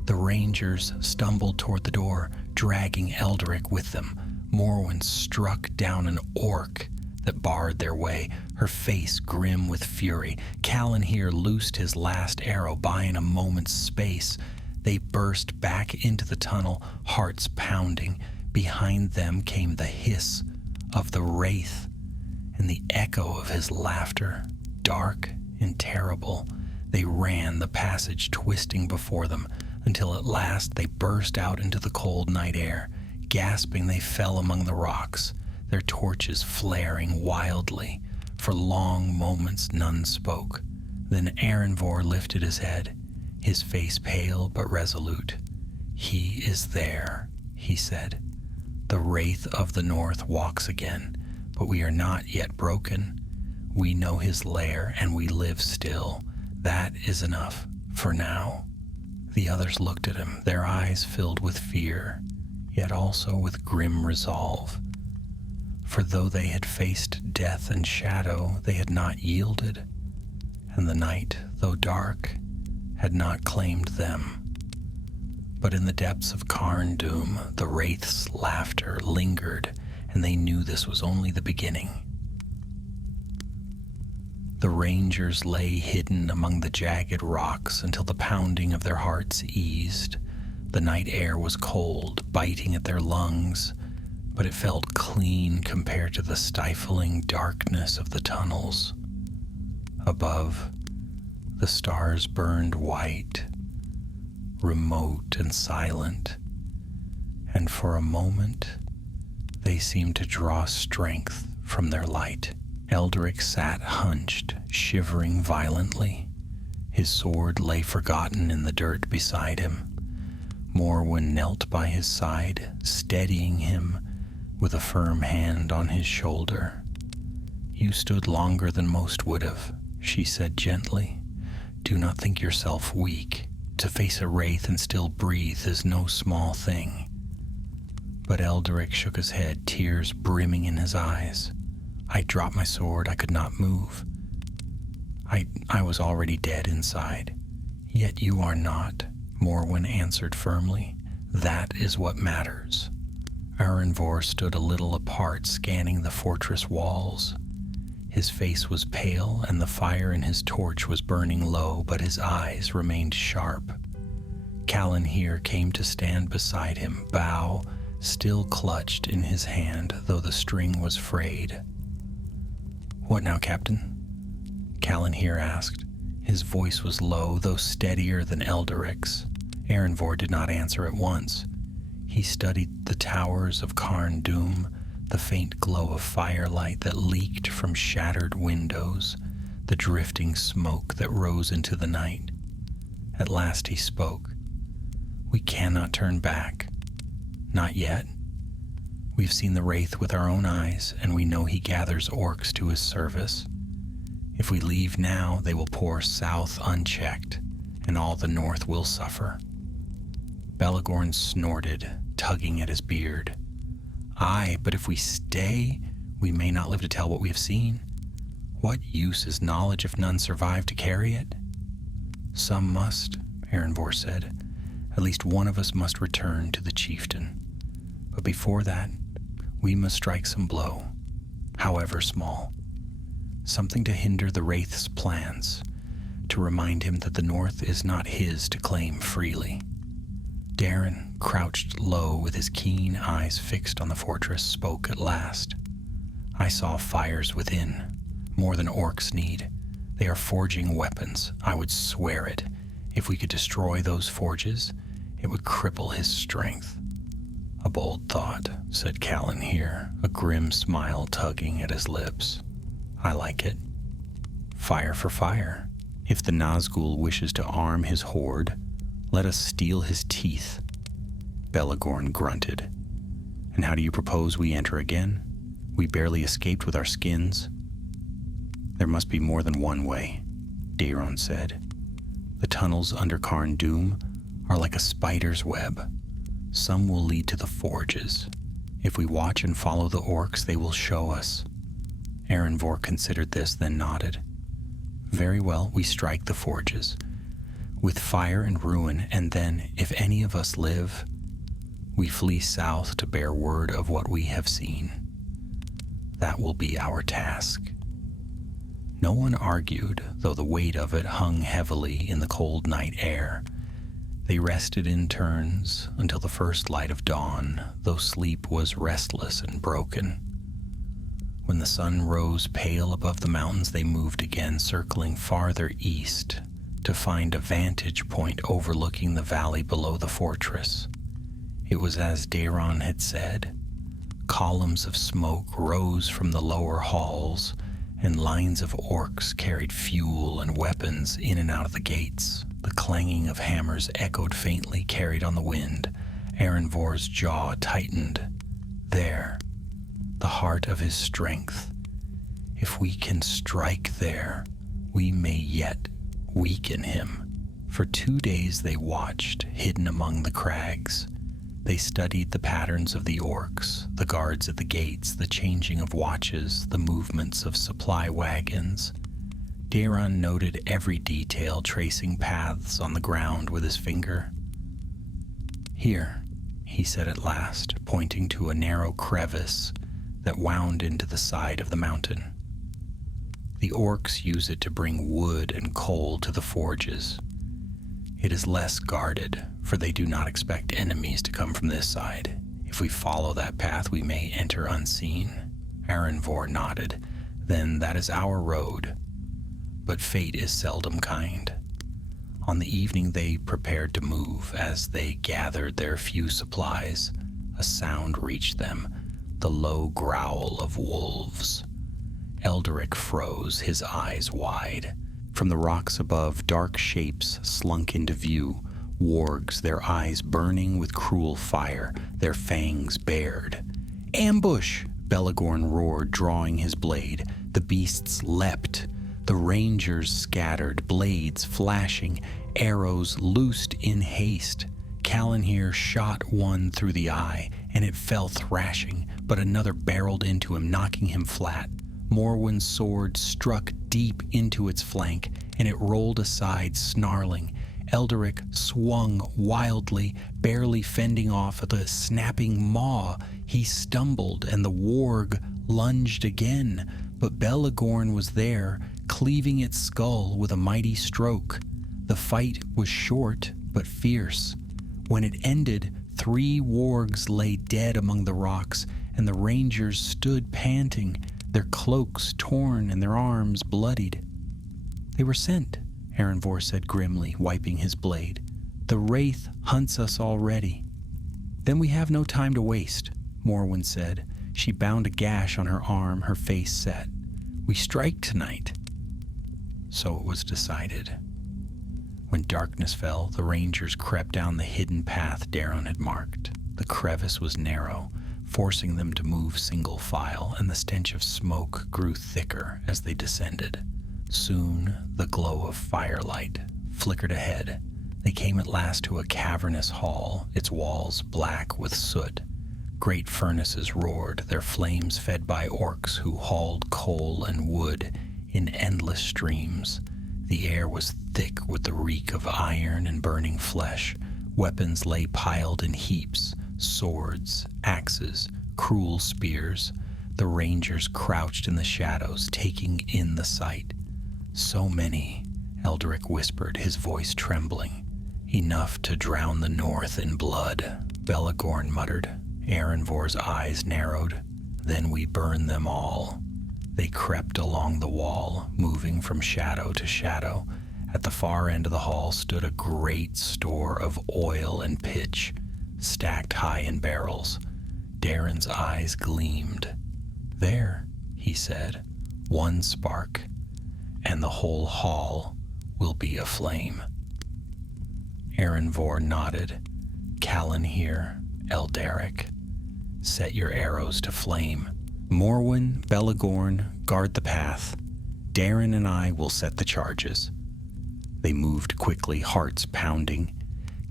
The rangers stumbled toward the door, dragging Eldaric with them. Morwen struck down an orc that barred their way, her face grim with fury. Calanhir loosed his last arrow, buying a moment's space. They burst back into the tunnel, hearts pounding. Behind them came the hiss of the Wraith and the echo of his laughter, dark and terrible. They ran, the passage twisting before them, until at last they burst out into the cold night air. Gasping, they fell among the rocks, their torches flaring wildly. For long moments none spoke. Then Aranvor lifted his head, his face pale but resolute. "He is there," he said. "The Wraith of the North walks again, but we are not yet broken. We know his lair and we live still. That is enough for now." The others looked at him, their eyes filled with fear, yet also with grim resolve. For though they had faced death and shadow, they had not yielded, and the night, though dark, had not claimed them. But in the depths of Carn Dûm, the Wraith's laughter lingered, and they knew this was only the beginning. The rangers lay hidden among the jagged rocks until the pounding of their hearts eased. The night air was cold, biting at their lungs, but it felt clean compared to the stifling darkness of the tunnels. Above, the stars burned white, remote and silent, and for a moment they seemed to draw strength from their light. Eldaric sat hunched, shivering violently. His sword lay forgotten in the dirt beside him. Morwen knelt by his side, steadying him with a firm hand on his shoulder. "You stood longer than most would have," she said gently. "Do not think yourself weak. To face a Wraith and still breathe is no small thing." But Eldaric shook his head, tears brimming in his eyes. "I dropped my sword. I could not move. I was already dead inside." "Yet you are not," Morwen answered firmly. That is what matters. Arenvor stood a little apart, scanning the fortress walls. His face was pale, and the fire in his torch was burning low, but his eyes remained sharp. Callan here came to stand beside him, bow still clutched in his hand, though the string was frayed. "What now, Captain?" Callan here asked. His voice was low, though steadier than Elderic's. Arenvor did not answer at once. He studied the towers of Carn Dûm, the faint glow of firelight that leaked from shattered windows, the drifting smoke that rose into the night. At last he spoke. "We cannot turn back. Not yet. We've seen the Wraith with our own eyes, and we know he gathers orcs to his service. If we leave now, they will pour south unchecked, and all the north will suffer." Belegorn snorted, tugging at his beard. "Aye, but if we stay, we may not live to tell what we have seen. What use is knowledge if none survive to carry it?" "Some must," Arenvor said. "At least one of us must return to the chieftain. But before that, we must strike some blow, however small. Something to hinder the Wraith's plans, to remind him that the north is not his to claim freely." Darren, crouched low with his keen eyes fixed on the fortress, spoke at last. "I saw fires within, more than orcs need. They are forging weapons, I would swear it. If we could destroy those forges, it would cripple his strength." "A bold thought," said Callan here, a grim smile tugging at his lips. "I like it. Fire for fire. If the Nazgûl wishes to arm his horde, let us steal his teeth." Belegorn grunted. "And how do you propose we enter again? We barely escaped with our skins." "There must be more than one way," Daron said. "The tunnels under Carn Dûm are like a spider's web. Some will lead to the forges. If we watch and follow the orcs, they will show us." Arenvor considered this, then nodded. "Very well, we strike the forges, with fire and ruin, and then, if any of us live, we flee south to bear word of what we have seen. That will be our task." No one argued, though the weight of it hung heavily in the cold night air. They rested in turns until the first light of dawn, though sleep was restless and broken. When the sun rose pale above the mountains, they moved again, circling farther east to find a vantage point overlooking the valley below the fortress. It was as Daron had said. Columns of smoke rose from the lower halls, and lines of orcs carried fuel and weapons in and out of the gates. The clanging of hammers echoed faintly, carried on the wind. Arenvor's jaw tightened. There, the heart of his strength. If we can strike there, we may yet weaken him. For 2 days they watched, hidden among the crags. They studied the patterns of the orcs, the guards at the gates, the changing of watches, the movements of supply wagons. Daron noted every detail, tracing paths on the ground with his finger. "Here," he said at last, pointing to a narrow crevice that wound into the side of the mountain. "The orcs use it to bring wood and coal to the forges. It is less guarded, for they do not expect enemies to come from this side. If we follow that path, we may enter unseen." Arenvor nodded. "Then that is our road. But fate is seldom kind." On the evening they prepared to move. As they gathered their few supplies, a sound reached them, the low growl of wolves. Elderic froze, his eyes wide. From the rocks above, dark shapes slunk into view, wargs, their eyes burning with cruel fire, their fangs bared. "Ambush!" Belegorn roared, drawing his blade. The beasts leapt. The rangers scattered, blades flashing, arrows loosed in haste. Callan here shot one through the eye, and it fell thrashing, but another barreled into him, knocking him flat. Morwen's sword struck deep into its flank, and it rolled aside, snarling. Elderic swung wildly, barely fending off the snapping maw. He stumbled, and the warg lunged again, but Belagorn was there, cleaving its skull with a mighty stroke. The fight was short, but fierce. When it ended, 3 wargs lay dead among the rocks, and the rangers stood panting, their cloaks torn and their arms bloodied. "They were sent," Erenvor said grimly, wiping his blade. "The Wraith hunts us already." "Then we have no time to waste," Morwen said. She bound a gash on her arm, her face set. "We strike tonight." So it was decided. When darkness fell, the rangers crept down the hidden path Daron had marked. The crevice was narrow, forcing them to move single file, and the stench of smoke grew thicker as they descended. Soon, the glow of firelight flickered ahead. They came at last to a cavernous hall, its walls black with soot. Great furnaces roared, their flames fed by orcs who hauled coal and wood in endless streams. The air was thick with the reek of iron and burning flesh. Weapons lay piled in heaps, swords, axes, cruel spears. The rangers crouched in the shadows, taking in the sight. "So many," Elderic whispered, his voice trembling. "Enough to drown the north in blood," Belagorn muttered. Erenvor's eyes narrowed. "Then we burn them all." They crept along the wall, moving from shadow to shadow. At the far end of the hall stood a great store of oil and pitch, stacked high in barrels. Daron's eyes gleamed. "There," he said, "one spark, and the whole hall will be aflame." Erenvor nodded. "Callan here, Elderic. Set your arrows to flame. Morwen, Belagorn, guard the path. Daron and I will set the charges." They moved quickly, hearts pounding.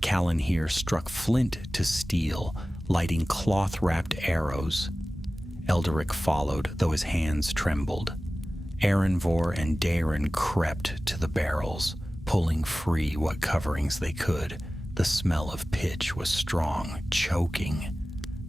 Callan here struck flint to steel, lighting cloth-wrapped arrows. Elderic followed, though his hands trembled. Erenvor and Daron crept to the barrels, pulling free what coverings they could. The smell of pitch was strong, choking.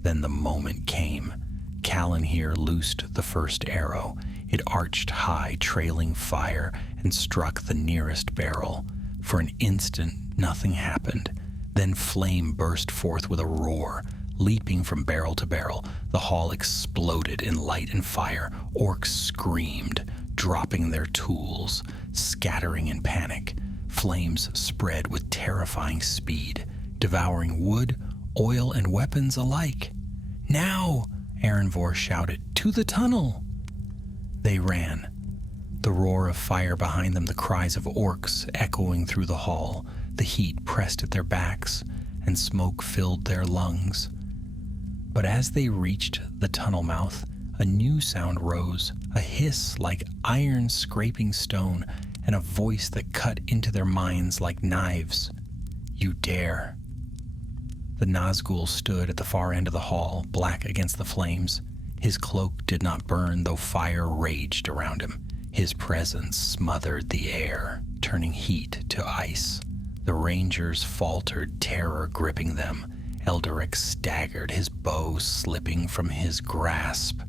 Then the moment came. Callan here loosed the first arrow. It arched high, trailing fire, and struck the nearest barrel. For an instant, nothing happened. Then flame burst forth with a roar. Leaping from barrel to barrel, the hall exploded in light and fire. Orcs screamed, dropping their tools, scattering in panic. Flames spread with terrifying speed, devouring wood, oil, and weapons alike. "Now!" Erenvor shouted. "To the tunnel!" They ran. The roar of fire behind them, the cries of orcs echoing through the hall. The heat pressed at their backs, and smoke filled their lungs. But as they reached the tunnel mouth, a new sound rose, a hiss like iron scraping stone, and a voice that cut into their minds like knives. "You dare." The Nazgûl stood at the far end of the hall, black against the flames. His cloak did not burn, though fire raged around him. His presence smothered the air, turning heat to ice. The rangers faltered, terror gripping them. Elderic staggered, his bow slipping from his grasp.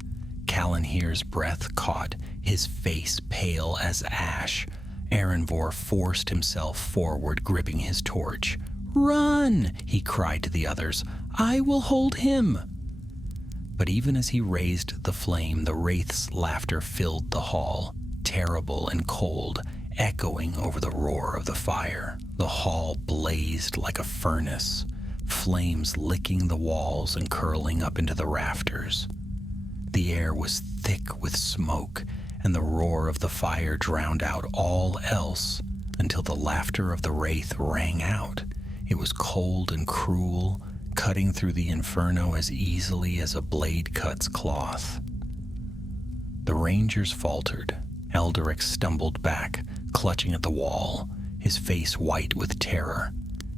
Callan here's breath caught, his face pale as ash. Erenvor forced himself forward, gripping his torch. "Run!" he cried to the others. "I will hold him!" But even as he raised the flame, the Wraith's laughter filled the hall, terrible and cold, echoing over the roar of the fire. The hall blazed like a furnace, flames licking the walls and curling up into the rafters. The air was thick with smoke, and the roar of the fire drowned out all else until the laughter of the Wraith rang out. It was cold and cruel, cutting through the inferno as easily as a blade cuts cloth. The rangers faltered. Elderic stumbled back, clutching at the wall, his face white with terror.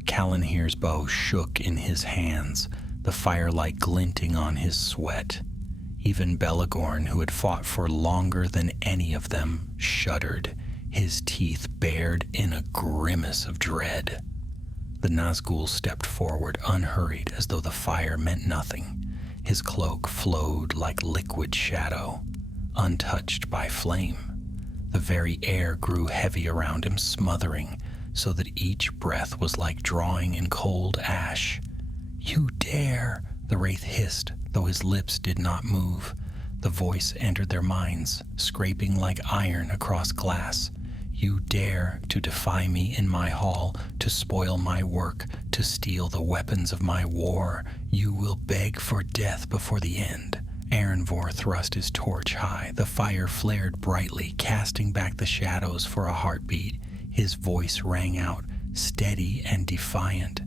Callan here's bow shook in his hands, the firelight glinting on his sweat. Even Belagorn, who had fought for longer than any of them, shuddered, his teeth bared in a grimace of dread. The Nazgûl stepped forward, unhurried, as though the fire meant nothing. His cloak flowed like liquid shadow, untouched by flame. The very air grew heavy around him, smothering, so that each breath was like drawing in cold ash. "You dare!" the Wraith hissed, though his lips did not move. The voice entered their minds, scraping like iron across glass. "You dare to defy me in my hall, to spoil my work, to steal the weapons of my war. You will beg for death before the end." Erenvor thrust his torch high. The fire flared brightly, casting back the shadows for a heartbeat. His voice rang out, steady and defiant.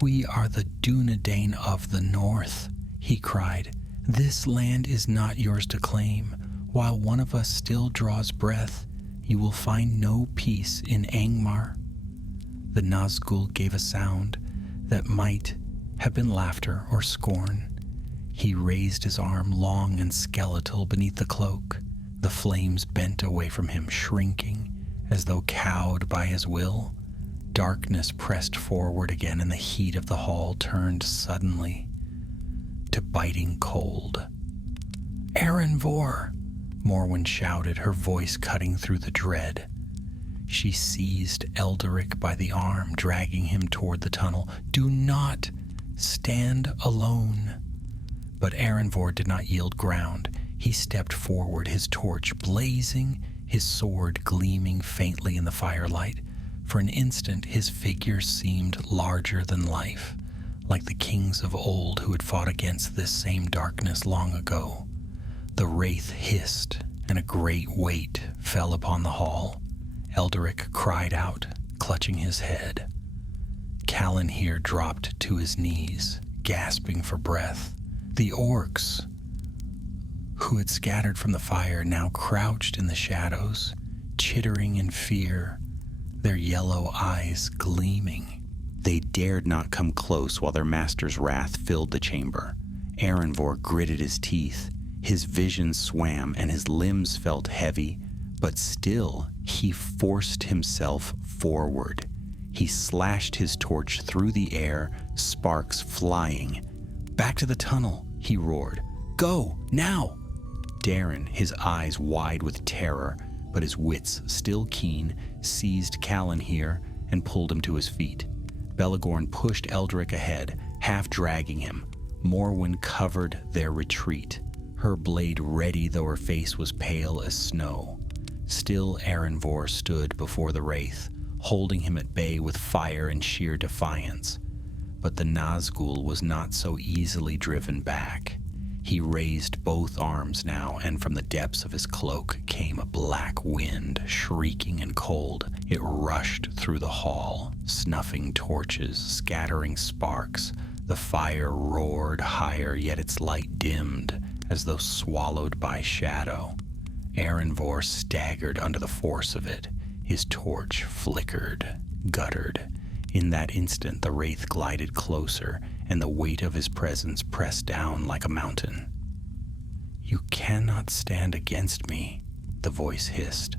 "We are the Dunedain of the North," he cried. "This land is not yours to claim. While one of us still draws breath, you will find no peace in Angmar." The Nazgûl gave a sound that might have been laughter or scorn. He raised his arm, long and skeletal, beneath the cloak. The flames bent away from him, shrinking, as though cowed by his will. Darkness pressed forward again, and the heat of the hall turned suddenly to biting cold. "Erenvor!" Morwen shouted, her voice cutting through the dread. She seized Elderic by the arm, dragging him toward the tunnel. "Do not stand alone." But Erenvor did not yield ground. He stepped forward, his torch blazing, his sword gleaming faintly in the firelight. For an instant, his figure seemed larger than life, like the kings of old who had fought against this same darkness long ago. The Wraith hissed, and a great weight fell upon the hall. Elderic cried out, clutching his head. Callan here dropped to his knees, gasping for breath. The orcs, who had scattered from the fire, now crouched in the shadows, chittering in fear, their yellow eyes gleaming. They dared not come close while their master's wrath filled the chamber. Erenvor gritted his teeth. His vision swam and his limbs felt heavy, but still he forced himself forward. He slashed his torch through the air, sparks flying. "Back to the tunnel," he roared. "Go, now!" Darren, his eyes wide with terror, but his wits still keen, seized Callan here and pulled him to his feet. Belegorn pushed Elderic ahead, half dragging him. Morwen covered their retreat, her blade ready though her face was pale as snow. Still Erenvor stood before the Wraith, holding him at bay with fire and sheer defiance. But the Nazgûl was not so easily driven back. He raised both arms now, and from the depths of his cloak came a black wind, shrieking and cold. It rushed through the hall, snuffing torches, scattering sparks. The fire roared higher, yet its light dimmed, as though swallowed by shadow. Erenvor staggered under the force of it. His torch flickered, guttered. In that instant, the Wraith glided closer, and the weight of his presence pressed down like a mountain. "You cannot stand against me," the voice hissed.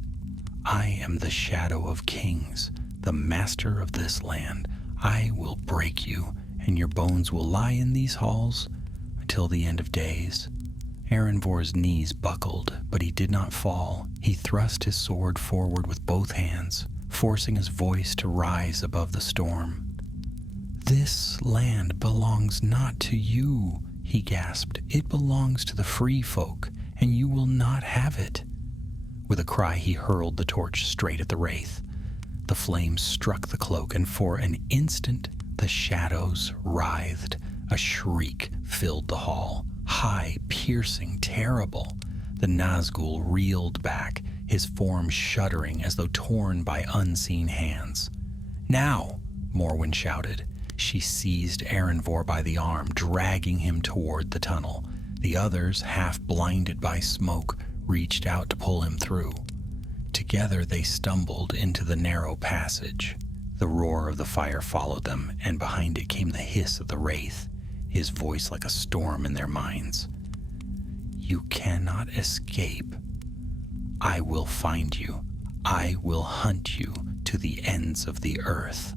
"I am the Shadow of Kings, the master of this land. I will break you, and your bones will lie in these halls until the end of days." Erenvor's knees buckled, but he did not fall. He thrust his sword forward with both hands, forcing his voice to rise above the storm. "This land belongs not to you," he gasped. "It belongs to the free folk, and you will not have it." With a cry, he hurled the torch straight at the Wraith. The flames struck the cloak, and for an instant the shadows writhed. A shriek filled the hall, high, piercing, terrible. The Nazgûl reeled back, his form shuddering as though torn by unseen hands. "Now!" Morwen shouted. She seized Erenvor by the arm, dragging him toward the tunnel. The others, half blinded by smoke, reached out to pull him through. Together they stumbled into the narrow passage. The roar of the fire followed them, and behind it came the hiss of the Wraith, his voice like a storm in their minds. "You cannot escape. I will find you. I will hunt you to the ends of the earth."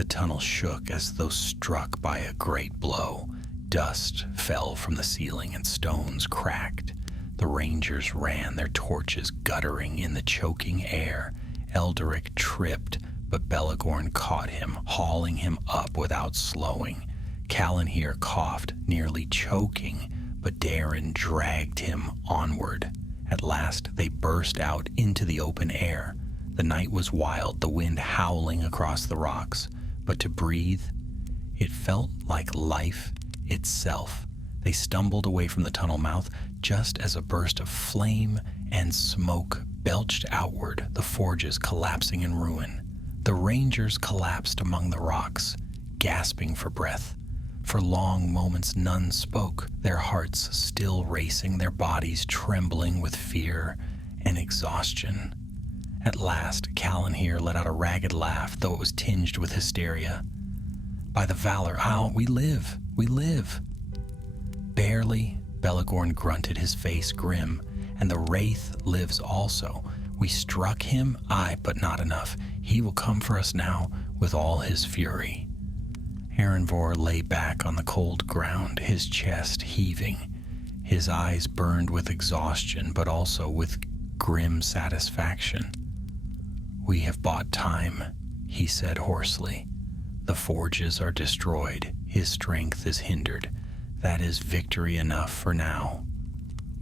The tunnel shook as though struck by a great blow. Dust fell from the ceiling and stones cracked. The Rangers ran, their torches guttering in the choking air. Elderic tripped, but Belegorn caught him, hauling him up without slowing. Calanhir coughed, nearly choking, but Darin dragged him onward. At last they burst out into the open air. The night was wild, the wind howling across the rocks, but to breathe, it felt like life itself. They stumbled away from the tunnel mouth just as a burst of flame and smoke belched outward, the forges collapsing in ruin. The Rangers collapsed among the rocks, gasping for breath. For long moments none spoke, their hearts still racing, their bodies trembling with fear and exhaustion. At last, Calanhir let out a ragged laugh, though it was tinged with hysteria. "By the valor, we live, we live." Barely, Belegorn grunted, his face grim. "And the Wraith lives also. We struck him, aye, but not enough. He will come for us now with all his fury." Erenvor lay back on the cold ground, his chest heaving. His eyes burned with exhaustion, but also with grim satisfaction. "We have bought time," he said hoarsely. "The forges are destroyed. His strength is hindered. That is victory enough for now."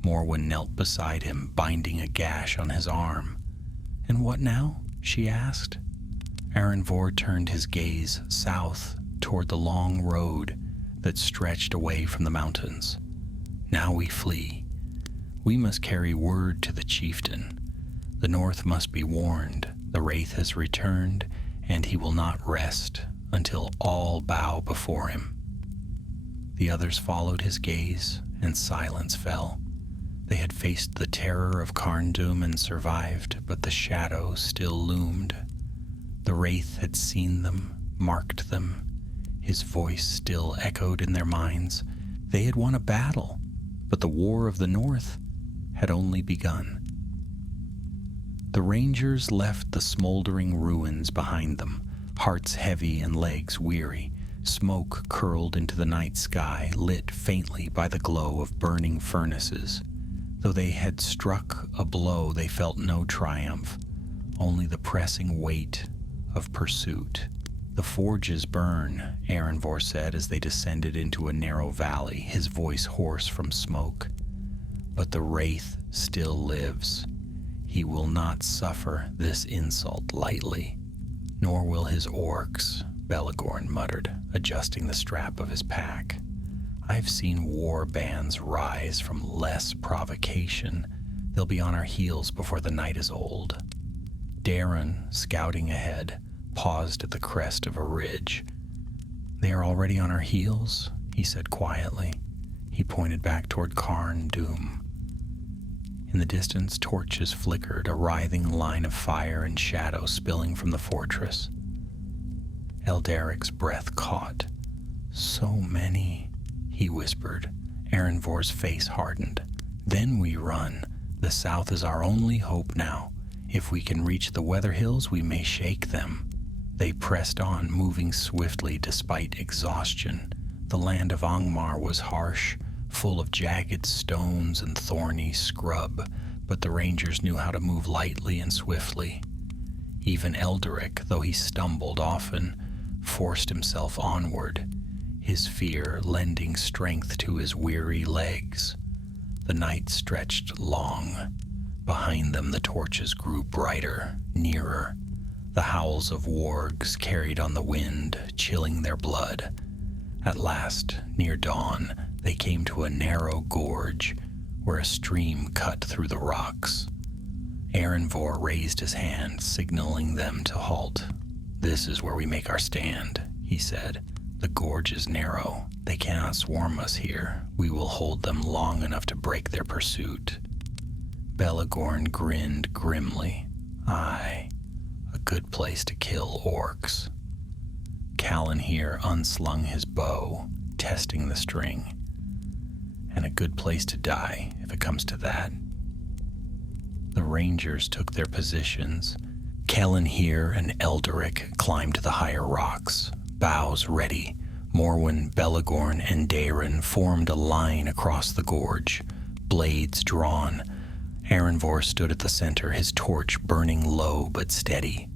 Morwen knelt beside him, binding a gash on his arm. "And what now?" she asked. Erenvor turned his gaze south toward the long road that stretched away from the mountains. "Now we flee. We must carry word to the chieftain. The north must be warned. The Wraith has returned, and he will not rest until all bow before him." The others followed his gaze, and silence fell. They had faced the terror of Carndum and survived, but the shadow still loomed. The Wraith had seen them, marked them. His voice still echoed in their minds. They had won a battle, but the War of the North had only begun. The Rangers left the smoldering ruins behind them, hearts heavy and legs weary. Smoke curled into the night sky, lit faintly by the glow of burning furnaces. Though they had struck a blow, they felt no triumph, only the pressing weight of pursuit. "The forges burn," Erenvor said as they descended into a narrow valley, his voice hoarse from smoke. "But the Wraith still lives. He will not suffer this insult lightly, nor will his orcs," Belegorn muttered, adjusting the strap of his pack. "I've seen war bands rise from less provocation. They'll be on our heels before the night is old." Darin, scouting ahead, paused at the crest of a ridge. "They are already on our heels," he said quietly. He pointed back toward Carndum. In the distance, torches flickered, a writhing line of fire and shadow spilling from the fortress. Elderic's breath caught. "So many," he whispered. Erenvor's face hardened. "Then we run. The south is our only hope now. If we can reach the Weather Hills, we may shake them." They pressed on, moving swiftly despite exhaustion. The land of Angmar was harsh, full of jagged stones and thorny scrub, but the Rangers knew how to move lightly and swiftly. Even Elderic, though he stumbled often, forced himself onward, his fear lending strength to his weary legs. The night stretched long. Behind them the torches grew brighter, nearer. The howls of wargs carried on the wind, chilling their blood. At last, near dawn, they came to a narrow gorge where a stream cut through the rocks. Erenvor raised his hand, signaling them to halt. "This is where we make our stand," he said. "The gorge is narrow. They cannot swarm us here. We will hold them long enough to break their pursuit." Belegorn grinned grimly. "Aye, a good place to kill orcs." Calanhir unslung his bow, testing the string. "And a good place to die, if it comes to that." The Rangers took their positions. Kelenhir and Elderic climbed the higher rocks, bows ready. Morwen, Belegorn, and Daerin formed a line across the gorge, blades drawn. Aranvor stood at the center, his torch burning low but steady.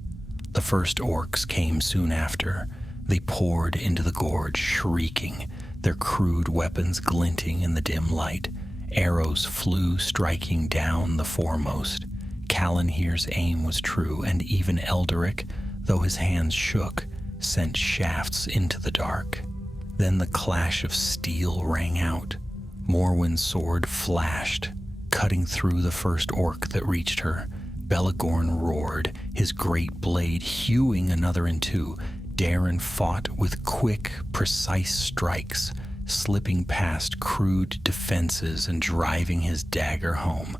The first orcs came soon after. They poured into the gorge, shrieking, their crude weapons glinting in the dim light. Arrows flew, striking down the foremost. Kelenhir's aim was true, and even Elderic, though his hands shook, sent shafts into the dark. Then the clash of steel rang out. Morwen's sword flashed, cutting through the first orc that reached her. Belegorn roared, his great blade hewing another in two. Daerin fought with quick, precise strikes, slipping past crude defenses and driving his dagger home.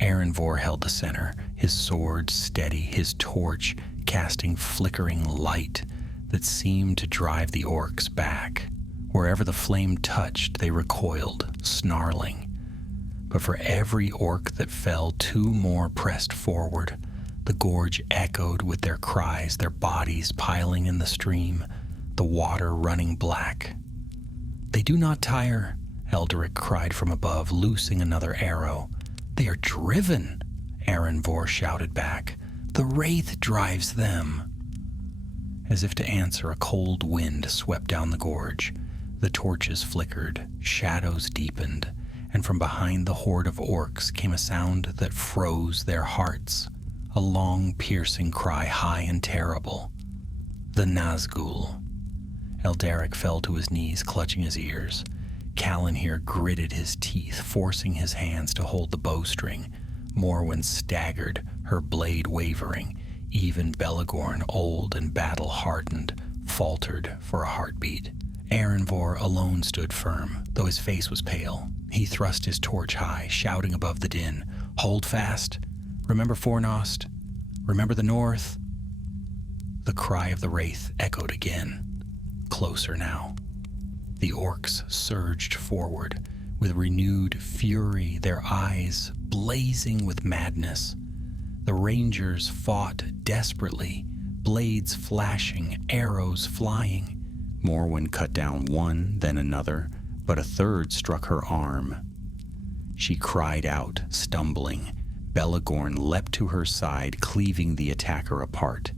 Aranvor held the center, his sword steady, his torch casting flickering light that seemed to drive the orcs back. Wherever the flame touched, they recoiled, snarling. But for every orc that fell, two more pressed forward. The gorge echoed with their cries, their bodies piling in the stream, the water running black. "They do not tire," Elderic cried from above, loosing another arrow. "They are driven," Aranvor shouted back. "The Wraith drives them." As if to answer, a cold wind swept down the gorge. The torches flickered, shadows deepened, and from behind the horde of orcs came a sound that froze their hearts. A long, piercing cry, high and terrible. The Nazgûl. Elderic fell to his knees, clutching his ears. Kelenhir gritted his teeth, forcing his hands to hold the bowstring. Morwen staggered, her blade wavering. Even Belegorn, old and battle-hardened, faltered for a heartbeat. Aranvor alone stood firm, though his face was pale. He thrust his torch high, shouting above the din, "Hold fast! Remember Fornost! Remember the North!" The cry of the Wraith echoed again, closer now. The orcs surged forward, with renewed fury, their eyes blazing with madness. The rangers fought desperately, blades flashing, arrows flying. Morwen cut down one, then another, but a third struck her arm. She cried out, stumbling. Belegorn leapt to her side, cleaving the attacker apart.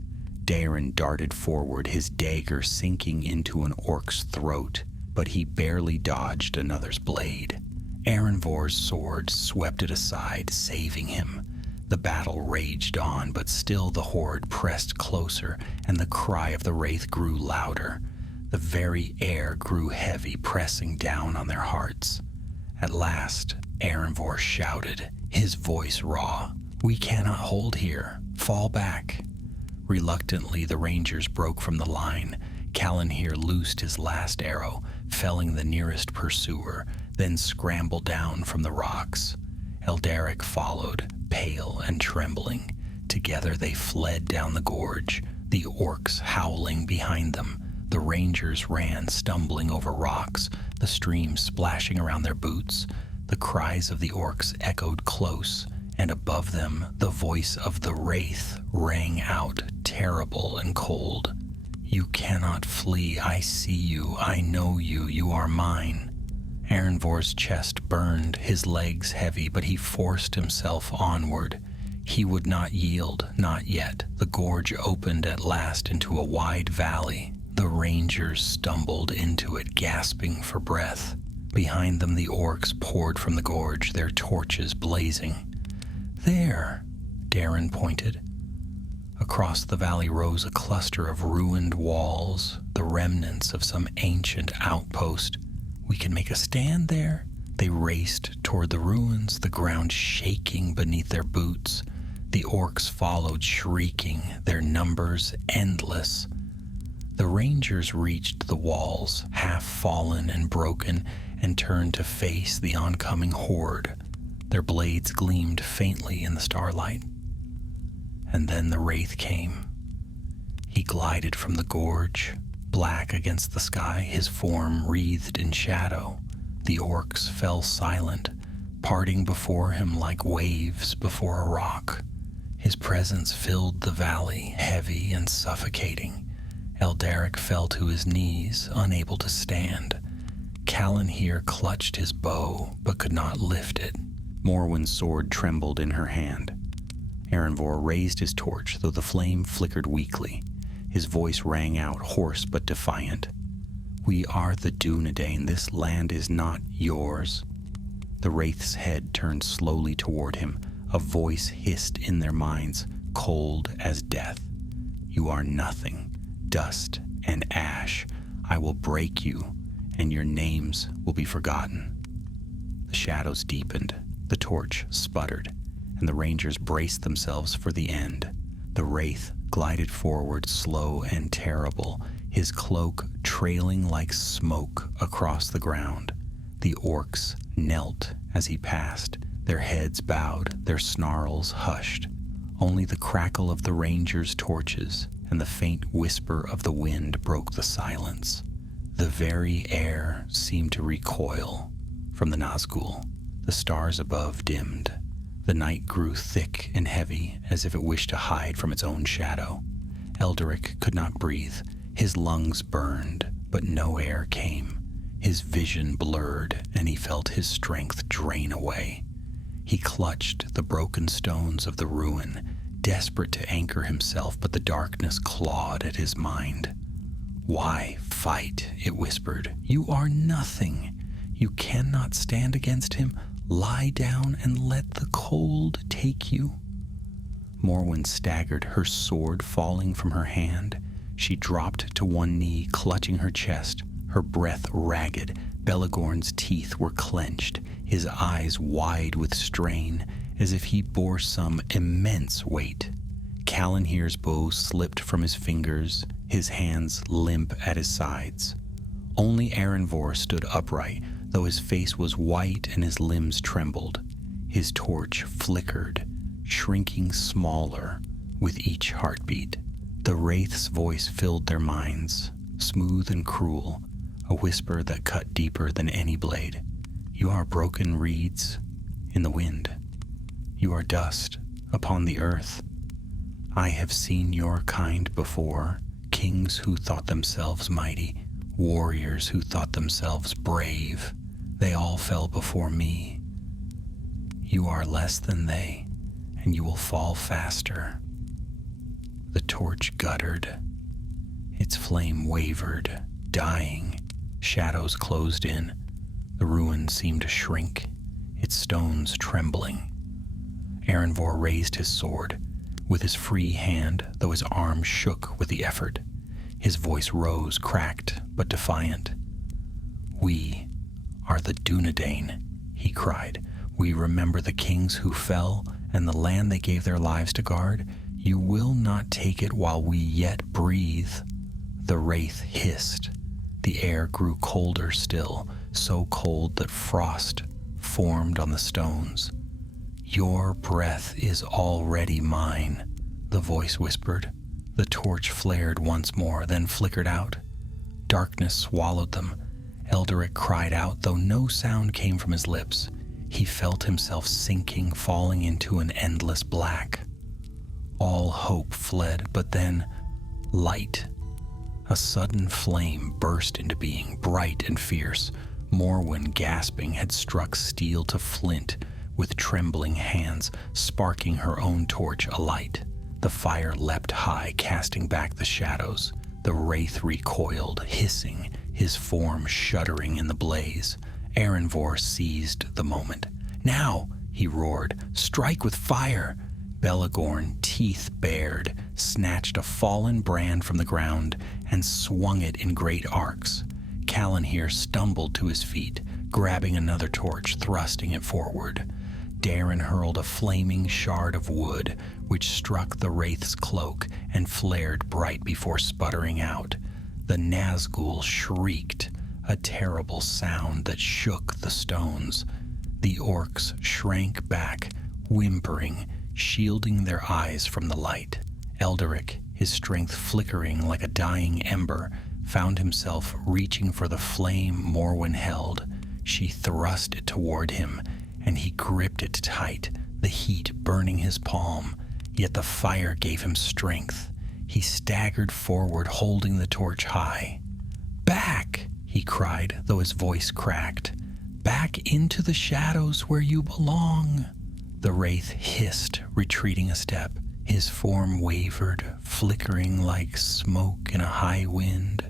Daerin darted forward, his dagger sinking into an orc's throat, but he barely dodged another's blade. Aranvor's sword swept it aside, saving him. The battle raged on, but still the horde pressed closer, and the cry of the Wraith grew louder. The very air grew heavy, pressing down on their hearts. At last, Aranvor shouted, his voice raw, "We cannot hold here. Fall back." Reluctantly, the rangers broke from the line. Kelenhir loosed his last arrow, felling the nearest pursuer, then scrambled down from the rocks. Elderic followed, pale and trembling. Together they fled down the gorge, the orcs howling behind them. The rangers ran, stumbling over rocks, the stream splashing around their boots. The cries of the orcs echoed close, and above them the voice of the Wraith rang out, terrible and cold. "You cannot flee. I see you. I know you. You are mine." Aranvor's chest burned, his legs heavy, but he forced himself onward. He would not yield, not yet. The gorge opened at last into a wide valley. The rangers stumbled into it, gasping for breath. Behind them the orcs poured from the gorge, their torches blazing. "There," Daerin pointed. Across the valley rose a cluster of ruined walls, the remnants of some ancient outpost. "We can make a stand there." They raced toward the ruins, the ground shaking beneath their boots. The orcs followed, shrieking, their numbers endless. The rangers reached the walls, half fallen and broken, and turned to face the oncoming horde. Their blades gleamed faintly in the starlight. And then the Wraith came. He glided from the gorge, black against the sky, his form wreathed in shadow. The orcs fell silent, parting before him like waves before a rock. His presence filled the valley, heavy and suffocating. Eldaric fell to his knees, unable to stand. Callan here clutched his bow, but could not lift it. Morwen's sword trembled in her hand. Erenvor raised his torch, though the flame flickered weakly. His voice rang out, hoarse but defiant. "We are the Dunedain. This land is not yours." The Wraith's head turned slowly toward him. A voice hissed in their minds, cold as death. "You are nothing, dust and ash. I will break you, and your names will be forgotten." The shadows deepened, the torch sputtered, and the rangers braced themselves for the end. The Wraith glided forward, slow and terrible, his cloak trailing like smoke across the ground. The orcs knelt as he passed, their heads bowed, their snarls hushed. Only the crackle of the rangers' torches and the faint whisper of the wind broke the silence. The very air seemed to recoil from the Nazgûl. The stars above dimmed. The night grew thick and heavy, as if it wished to hide from its own shadow. Eldaric could not breathe. His lungs burned, but no air came. His vision blurred, and he felt his strength drain away. He clutched the broken stones of the ruin, desperate to anchor himself, but the darkness clawed at his mind. "Why fight?" it whispered. "You are nothing. You cannot stand against him. Lie down and let the cold take you." Morwen staggered, her sword falling from her hand. She dropped to one knee, clutching her chest, her breath ragged. Belegorn's teeth were clenched, his eyes wide with strain, as if he bore some immense weight. Callanhear's bow slipped from his fingers, his hands limp at his sides. Only Erenvor stood upright, though his face was white and his limbs trembled. His torch flickered, shrinking smaller with each heartbeat. The Wraith's voice filled their minds, smooth and cruel, a whisper that cut deeper than any blade. "You are broken reeds in the wind. You are dust upon the earth. I have seen your kind before, kings who thought themselves mighty, warriors who thought themselves brave. They all fell before me. You are less than they, and you will fall faster." The torch guttered. Its flame wavered, dying. Shadows closed in. The ruin seemed to shrink, its stones trembling. Erenvor raised his sword. With his free hand, though his arm shook with the effort, his voice rose, cracked but defiant. "We are the Dunedain," he cried. "We remember the kings who fell and the land they gave their lives to guard. You will not take it while we yet breathe." The Wraith hissed. The air grew colder still, so cold that frost formed on the stones. "Your breath is already mine," the voice whispered. The torch flared once more, then flickered out. Darkness swallowed them. Eldaric cried out, though no sound came from his lips. He felt himself sinking, falling into an endless black. All hope fled, but then light. A sudden flame burst into being, bright and fierce. Morwen, gasping, had struck steel to flint with trembling hands, sparking her own torch alight. The fire leapt high, casting back the shadows. The Wraith recoiled, hissing, his form shuddering in the blaze. Erenvor seized the moment. "Now!" he roared. "Strike with fire!" Belegorn, teeth bared, snatched a fallen brand from the ground and swung it in great arcs. Callanhear stumbled to his feet, grabbing another torch, thrusting it forward. Darren hurled a flaming shard of wood, which struck the Wraith's cloak and flared bright before sputtering out. The Nazgûl shrieked, a terrible sound that shook the stones. The orcs shrank back, whimpering, shielding their eyes from the light. Eldaric, his strength flickering like a dying ember, found himself reaching for the flame Morwen held. She thrust it toward him, and he gripped it tight, the heat burning his palm. Yet the fire gave him strength. He staggered forward, holding the torch high. "Back!" he cried, though his voice cracked. "Back into the shadows where you belong." The wraith hissed, retreating a step. His form wavered, flickering like smoke in a high wind.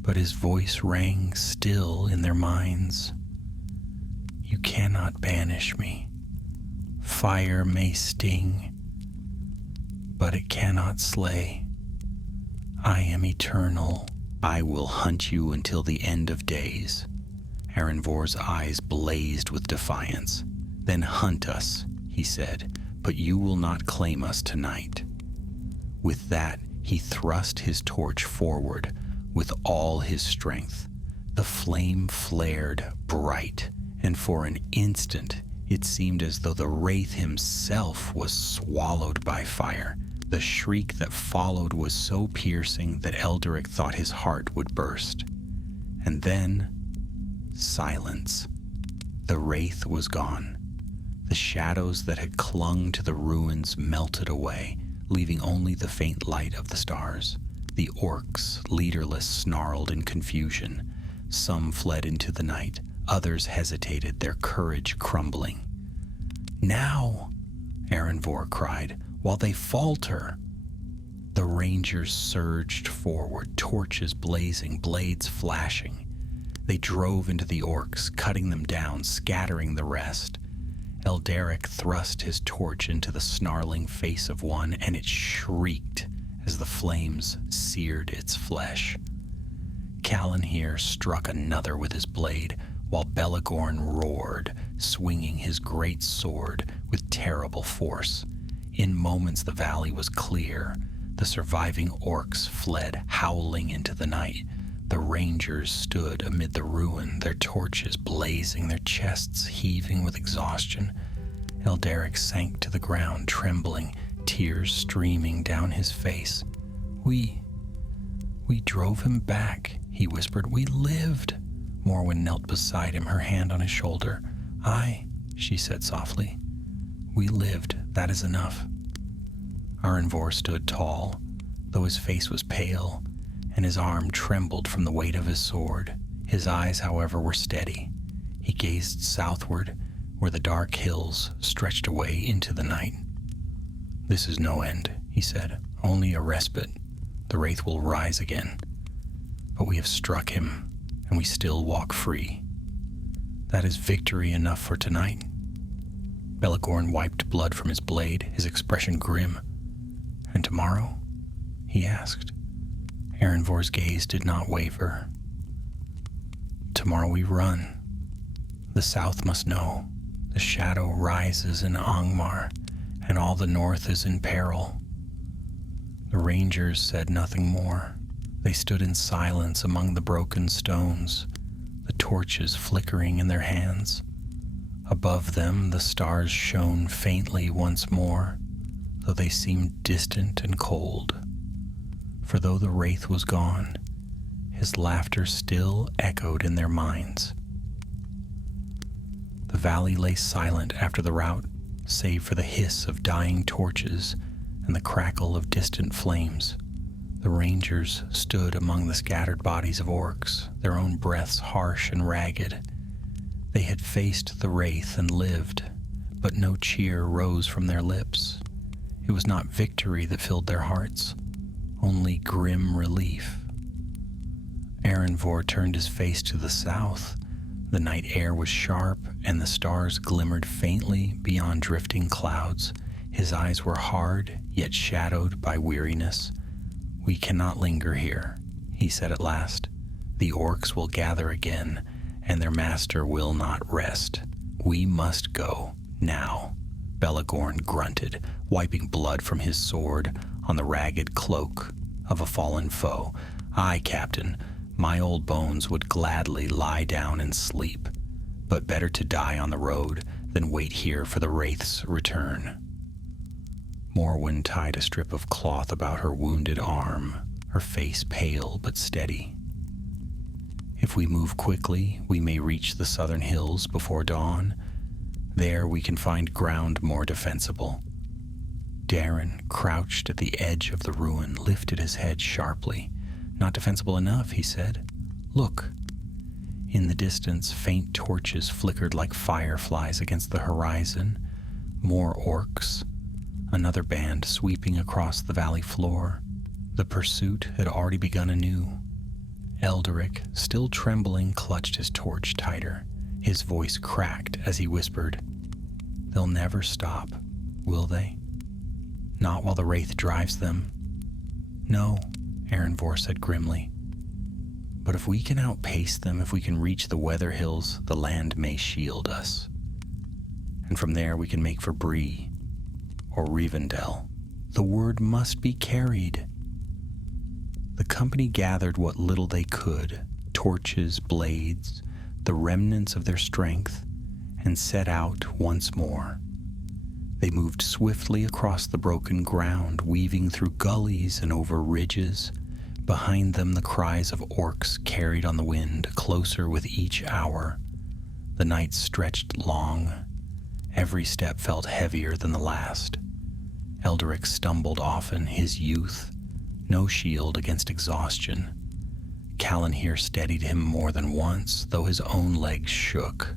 But his voice rang still in their minds. "You cannot banish me. Fire may sting, but it cannot slay. I am eternal. I will hunt you until the end of days." Aranvor's eyes blazed with defiance. "Then hunt us," he said, "but you will not claim us tonight." With that, he thrust his torch forward with all his strength. The flame flared bright, and for an instant it seemed as though the wraith himself was swallowed by fire. The shriek that followed was so piercing that Elderic thought his heart would burst. And then, silence. The wraith was gone. The shadows that had clung to the ruins melted away, leaving only the faint light of the stars. The orcs, leaderless, snarled in confusion. Some fled into the night. Others hesitated, their courage crumbling. "Now!" Aranvor cried. "While they falter!" The rangers surged forward, torches blazing, blades flashing. They drove into the orcs, cutting them down, scattering the rest. Elderic thrust his torch into the snarling face of one, and it shrieked as the flames seared its flesh. Calanhir struck another with his blade, while Belegorn roared, swinging his great sword with terrible force. In moments the valley was clear. The surviving orcs fled, howling into the night. The rangers stood amid the ruin, their torches blazing, their chests heaving with exhaustion. Elderic sank to the ground, trembling, tears streaming down his face. We drove him back," he whispered. "We lived." Morwen knelt beside him, her hand on his shoulder. "Aye," she said softly. "We lived. That is enough." Aranvor stood tall, though his face was pale, and his arm trembled from the weight of his sword. His eyes, however, were steady. He gazed southward, where the dark hills stretched away into the night. "This is no end," he said, "only a respite. The wraith will rise again. But we have struck him, and we still walk free. That is victory enough for tonight." Belegorn wiped blood from his blade, his expression grim. "And tomorrow?" he asked. Aranvor's gaze did not waver. "Tomorrow we run. The south must know. The shadow rises in Angmar, and all the north is in peril." The rangers said nothing more. They stood in silence among the broken stones, the torches flickering in their hands. Above them the stars shone faintly once more, though they seemed distant and cold. For though the wraith was gone, his laughter still echoed in their minds. The valley lay silent after the rout, save for the hiss of dying torches and the crackle of distant flames. The rangers stood among the scattered bodies of orcs, their own breaths harsh and ragged. They had faced the wraith and lived, but no cheer rose from their lips. It was not victory that filled their hearts, only grim relief. Aranvor turned his face to the south. The night air was sharp, and the stars glimmered faintly beyond drifting clouds. His eyes were hard, yet shadowed by weariness. "We cannot linger here," he said at last. "The orcs will gather again, and their master will not rest. We must go, now." Belegorn grunted, wiping blood from his sword on the ragged cloak of a fallen foe. "Aye, Captain, my old bones would gladly lie down and sleep, but better to die on the road than wait here for the wraith's return." Morwen tied a strip of cloth about her wounded arm, her face pale but steady. "If we move quickly, we may reach the southern hills before dawn. There we can find ground more defensible. Darren, crouched at the edge of the ruin, lifted his head sharply. "Not defensible enough," he said. "Look." In the distance, faint torches flickered like fireflies against the horizon. More orcs. Another band sweeping across the valley floor. The pursuit had already begun anew. Elderic, still trembling, clutched his torch tighter. His voice cracked as he whispered, "They'll never stop, will they? Not while the Wraith drives them." "No," Aranvor said grimly. "But if we can outpace them, if we can reach the Weather Hills, the land may shield us. And from there we can make for Bree, or Rivendell. The word must be carried." The company gathered what little they could, torches, blades, the remnants of their strength, and set out once more. They moved swiftly across the broken ground, weaving through gullies and over ridges. Behind them, the cries of orcs carried on the wind, closer with each hour. The night stretched long. Every step felt heavier than the last. Elderic stumbled often, his youth, no shield against exhaustion. Calanhir steadied him more than once, though his own legs shook.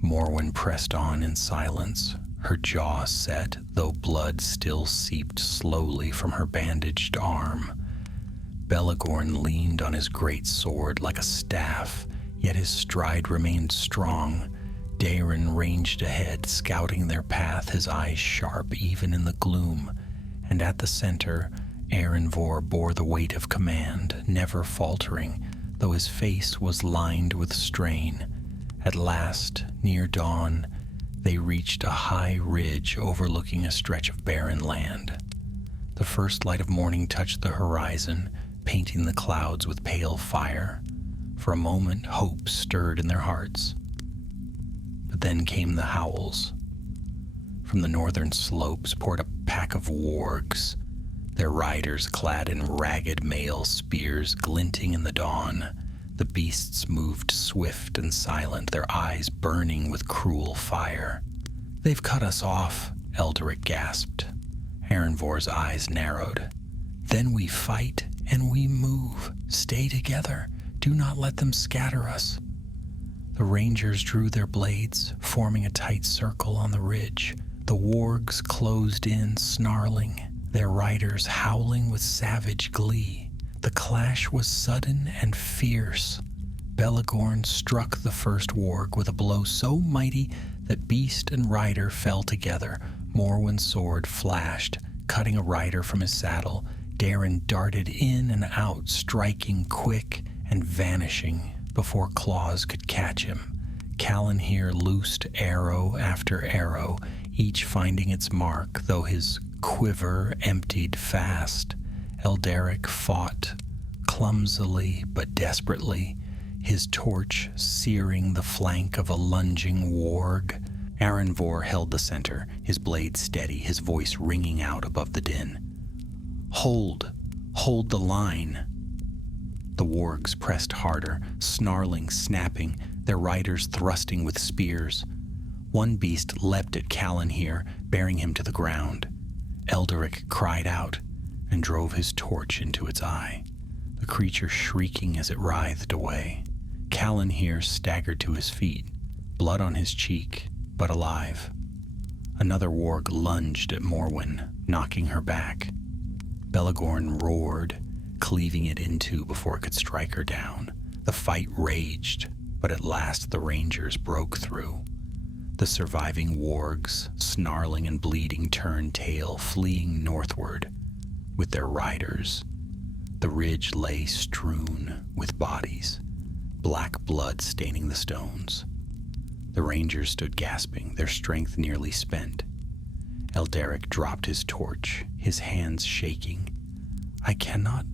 Morwen pressed on in silence, her jaw set, though blood still seeped slowly from her bandaged arm. Belegorn leaned on his great sword like a staff, yet his stride remained strong. Darren ranged ahead, scouting their path, his eyes sharp even in the gloom. And at the center, Aranvor bore the weight of command, never faltering, though his face was lined with strain. At last, near dawn, they reached a high ridge overlooking a stretch of barren land. The first light of morning touched the horizon, painting the clouds with pale fire. For a moment, hope stirred in their hearts. But then came the howls. From the northern slopes poured a pack of wargs, their riders clad in ragged mail spears glinting in the dawn. The beasts moved swift and silent, their eyes burning with cruel fire. "They've cut us off," Elderic gasped. Aranvor's eyes narrowed. "Then we fight and we move. Stay together. Do not let them scatter us." The rangers drew their blades, forming a tight circle on the ridge. The wargs closed in, snarling, their riders howling with savage glee. The clash was sudden and fierce. Belegorn struck the first warg with a blow so mighty that beast and rider fell together. Morwen's sword flashed, cutting a rider from his saddle. Darren darted in and out, striking quick and vanishing before claws could catch him. Calanhir loosed arrow after arrow, each finding its mark, though his quiver emptied fast. Elderic fought, clumsily but desperately, his torch searing the flank of a lunging warg. Aranvor held the center, his blade steady, his voice ringing out above the din. Hold the line." The wargs pressed harder, snarling, snapping, their riders thrusting with spears. One beast leapt at Calanhir, bearing him to the ground. Elderic cried out and drove his torch into its eye, the creature shrieking as it writhed away. Calanhir staggered to his feet, blood on his cheek, but alive. Another warg lunged at Morwen, knocking her back. Belegorn roared, cleaving it in two before it could strike her down. The fight raged, but at last the rangers broke through. The surviving wargs, snarling and bleeding, turned tail, fleeing northward with their riders. The ridge lay strewn with bodies, black blood staining the stones. The rangers stood gasping, their strength nearly spent. Elderic dropped his torch, his hands shaking. I cannot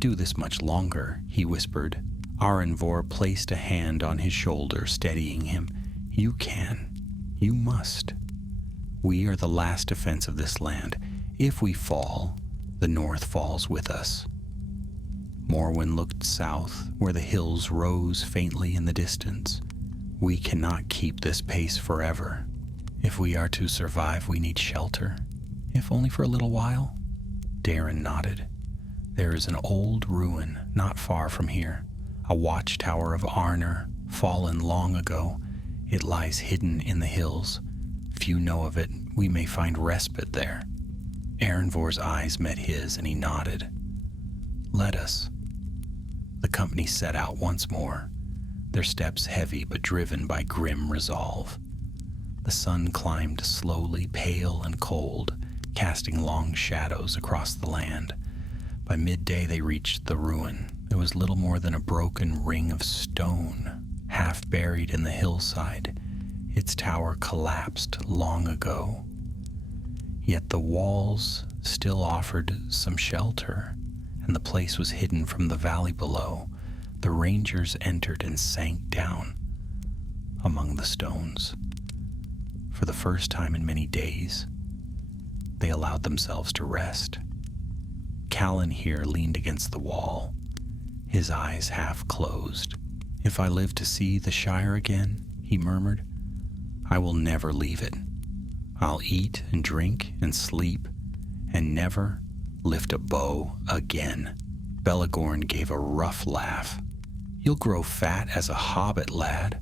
do this much longer," he whispered. Aranvor placed a hand on his shoulder, steadying him. "You can. You must. We are the last defense of this land. If we fall, the north falls with us." Morwen looked south, where the hills rose faintly in the distance. "We cannot keep this pace forever. If we are to survive, we need shelter. If only for a little while. Darren nodded. There is an old ruin not far from here, a watchtower of Arnor, fallen long ago. It lies hidden in the hills. Few know of it. We may find respite there. Erenvor's eyes met his, and he nodded. Let us. The company set out once more, their steps heavy but driven by grim resolve. The sun climbed slowly, pale and cold, casting long shadows across the land. By midday they reached the ruin. It was little more than a broken ring of stone, half buried in the hillside. Its tower collapsed long ago. Yet the walls still offered some shelter, and the place was hidden from the valley below. The rangers entered and sank down among the stones. For the first time in many days, they allowed themselves to rest. Callan here leaned against the wall, his eyes half closed. If I live to see the Shire again, he murmured, I will never leave it. I'll eat and drink and sleep and never lift a bow again. Belegorn gave a rough laugh. You'll grow fat as a hobbit, lad.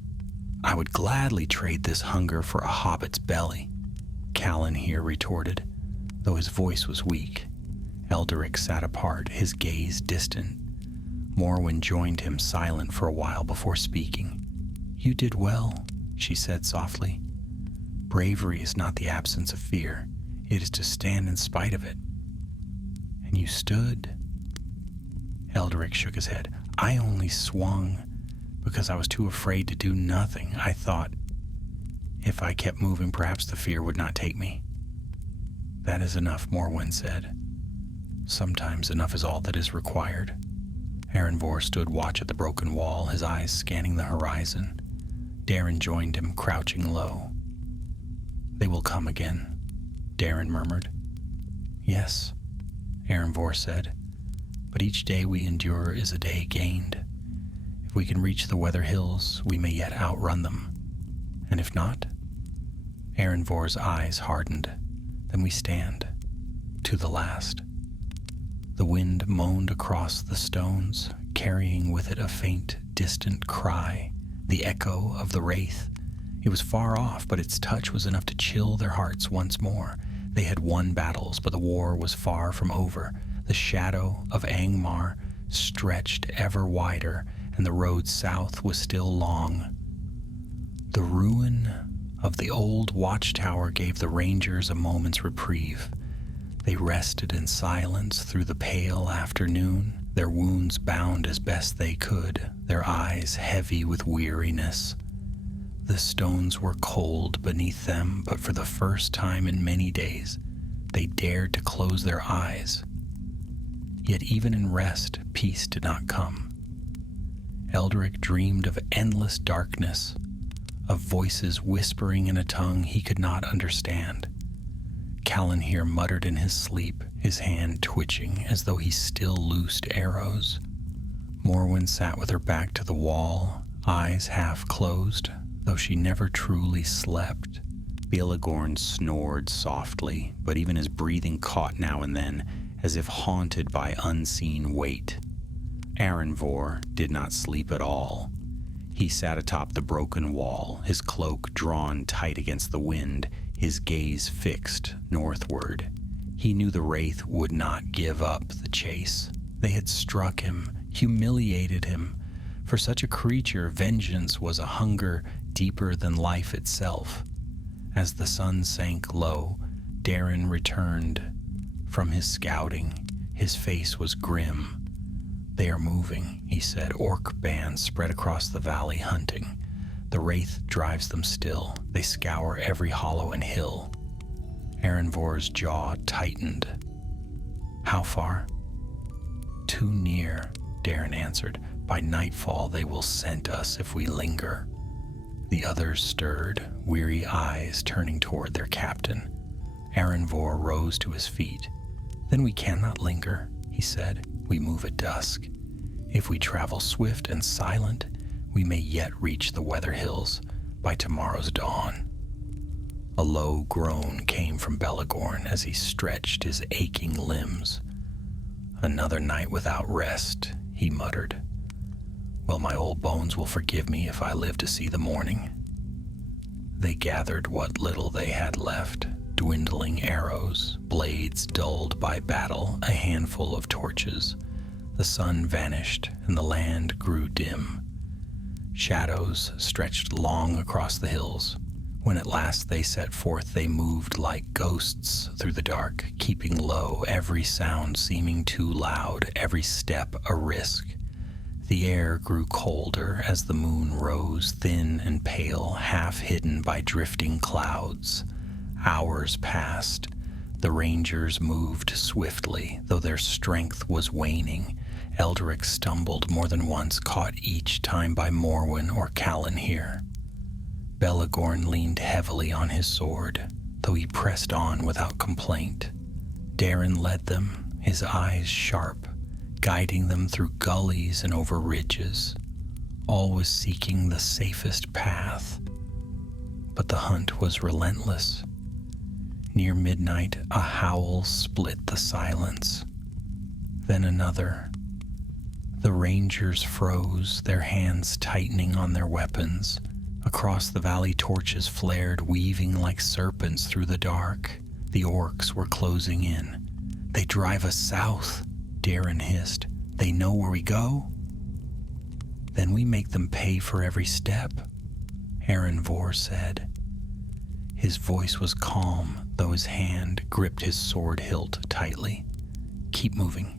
I would gladly trade this hunger for a hobbit's belly. Callan here retorted, though his voice was weak. Elderic sat apart, his gaze distant. Morwen joined him, silent for a while before speaking. You did well, she said softly. Bravery is not the absence of fear. It is to stand in spite of it. And you stood. Elderic shook his head. I only swung because I was too afraid to do nothing. I thought, if I kept moving, perhaps the fear would not take me. That is enough, Morwen said. Sometimes enough is all that is required. Erenvor stood watch at the broken wall, his eyes scanning the horizon. Darren joined him, crouching low. They will come again, Darren murmured. Yes, Erenvor said, but each day we endure is a day gained. If we can reach the Weather Hills, we may yet outrun them. And if not? Erenvor's eyes hardened. Then we stand, to the last. The wind moaned across the stones, carrying with it a faint, distant cry, the echo of the Wraith. It was far off, but its touch was enough to chill their hearts once more. They had won battles, but the war was far from over. The shadow of Angmar stretched ever wider, and the road south was still long. The ruin of the old watchtower gave the rangers a moment's reprieve. They rested in silence through the pale afternoon, their wounds bound as best they could, their eyes heavy with weariness. The stones were cold beneath them, but for the first time in many days, they dared to close their eyes. Yet even in rest, peace did not come. Elderic dreamed of endless darkness, of voices whispering in a tongue he could not understand. Callan here muttered in his sleep, his hand twitching as though he still loosed arrows. Morwen sat with her back to the wall, eyes half closed, though she never truly slept. Belegorn snored softly, but even his breathing caught now and then, as if haunted by unseen weight. Erenvor did not sleep at all. He sat atop the broken wall, his cloak drawn tight against the wind, his gaze fixed northward. He knew the Wraith would not give up the chase. They had struck him, humiliated him. For such a creature, vengeance was a hunger deeper than life itself. As the sun sank low, Darren returned from his scouting. His face was grim. They are moving, he said. Orc bands spread across the valley hunting. The Wraith drives them still. They scour every hollow and hill. Erenvor's jaw tightened. How far? Too near, Darren answered. By nightfall they will scent us if we linger. The others stirred, weary eyes turning toward their captain. Erenvor rose to his feet. Then we cannot linger, he said. We move at dusk. If we travel swift and silent, we may yet reach the Weather Hills by tomorrow's dawn. A low groan came from Belagorn as he stretched his aching limbs. "Another night without rest," he muttered. "Well, my old bones will forgive me if I live to see the morning." They gathered what little they had left, dwindling arrows, blades dulled by battle, a handful of torches. The sun vanished and the land grew dim. Shadows stretched long across the hills. When at last they set forth, they moved like ghosts through the dark, keeping low, every sound seeming too loud, every step a risk. The air grew colder as the moon rose, thin and pale, half hidden by drifting clouds. Hours passed. The rangers moved swiftly, though their strength was waning. Eldrick stumbled more than once, caught each time by Morwen or Callanhear. Belagorn leaned heavily on his sword, though he pressed on without complaint. Darin led them, his eyes sharp, guiding them through gullies and over ridges, always seeking the safest path. But the hunt was relentless. Near midnight, a howl split the silence. Then another. The rangers froze, their hands tightening on their weapons. Across the valley, torches flared, weaving like serpents through the dark. The orcs were closing in. "They drive us south," Darin hissed. "They know where we go?" "Then we make them pay for every step," Aranvor said. His voice was calm, though his hand gripped his sword hilt tightly. "Keep moving.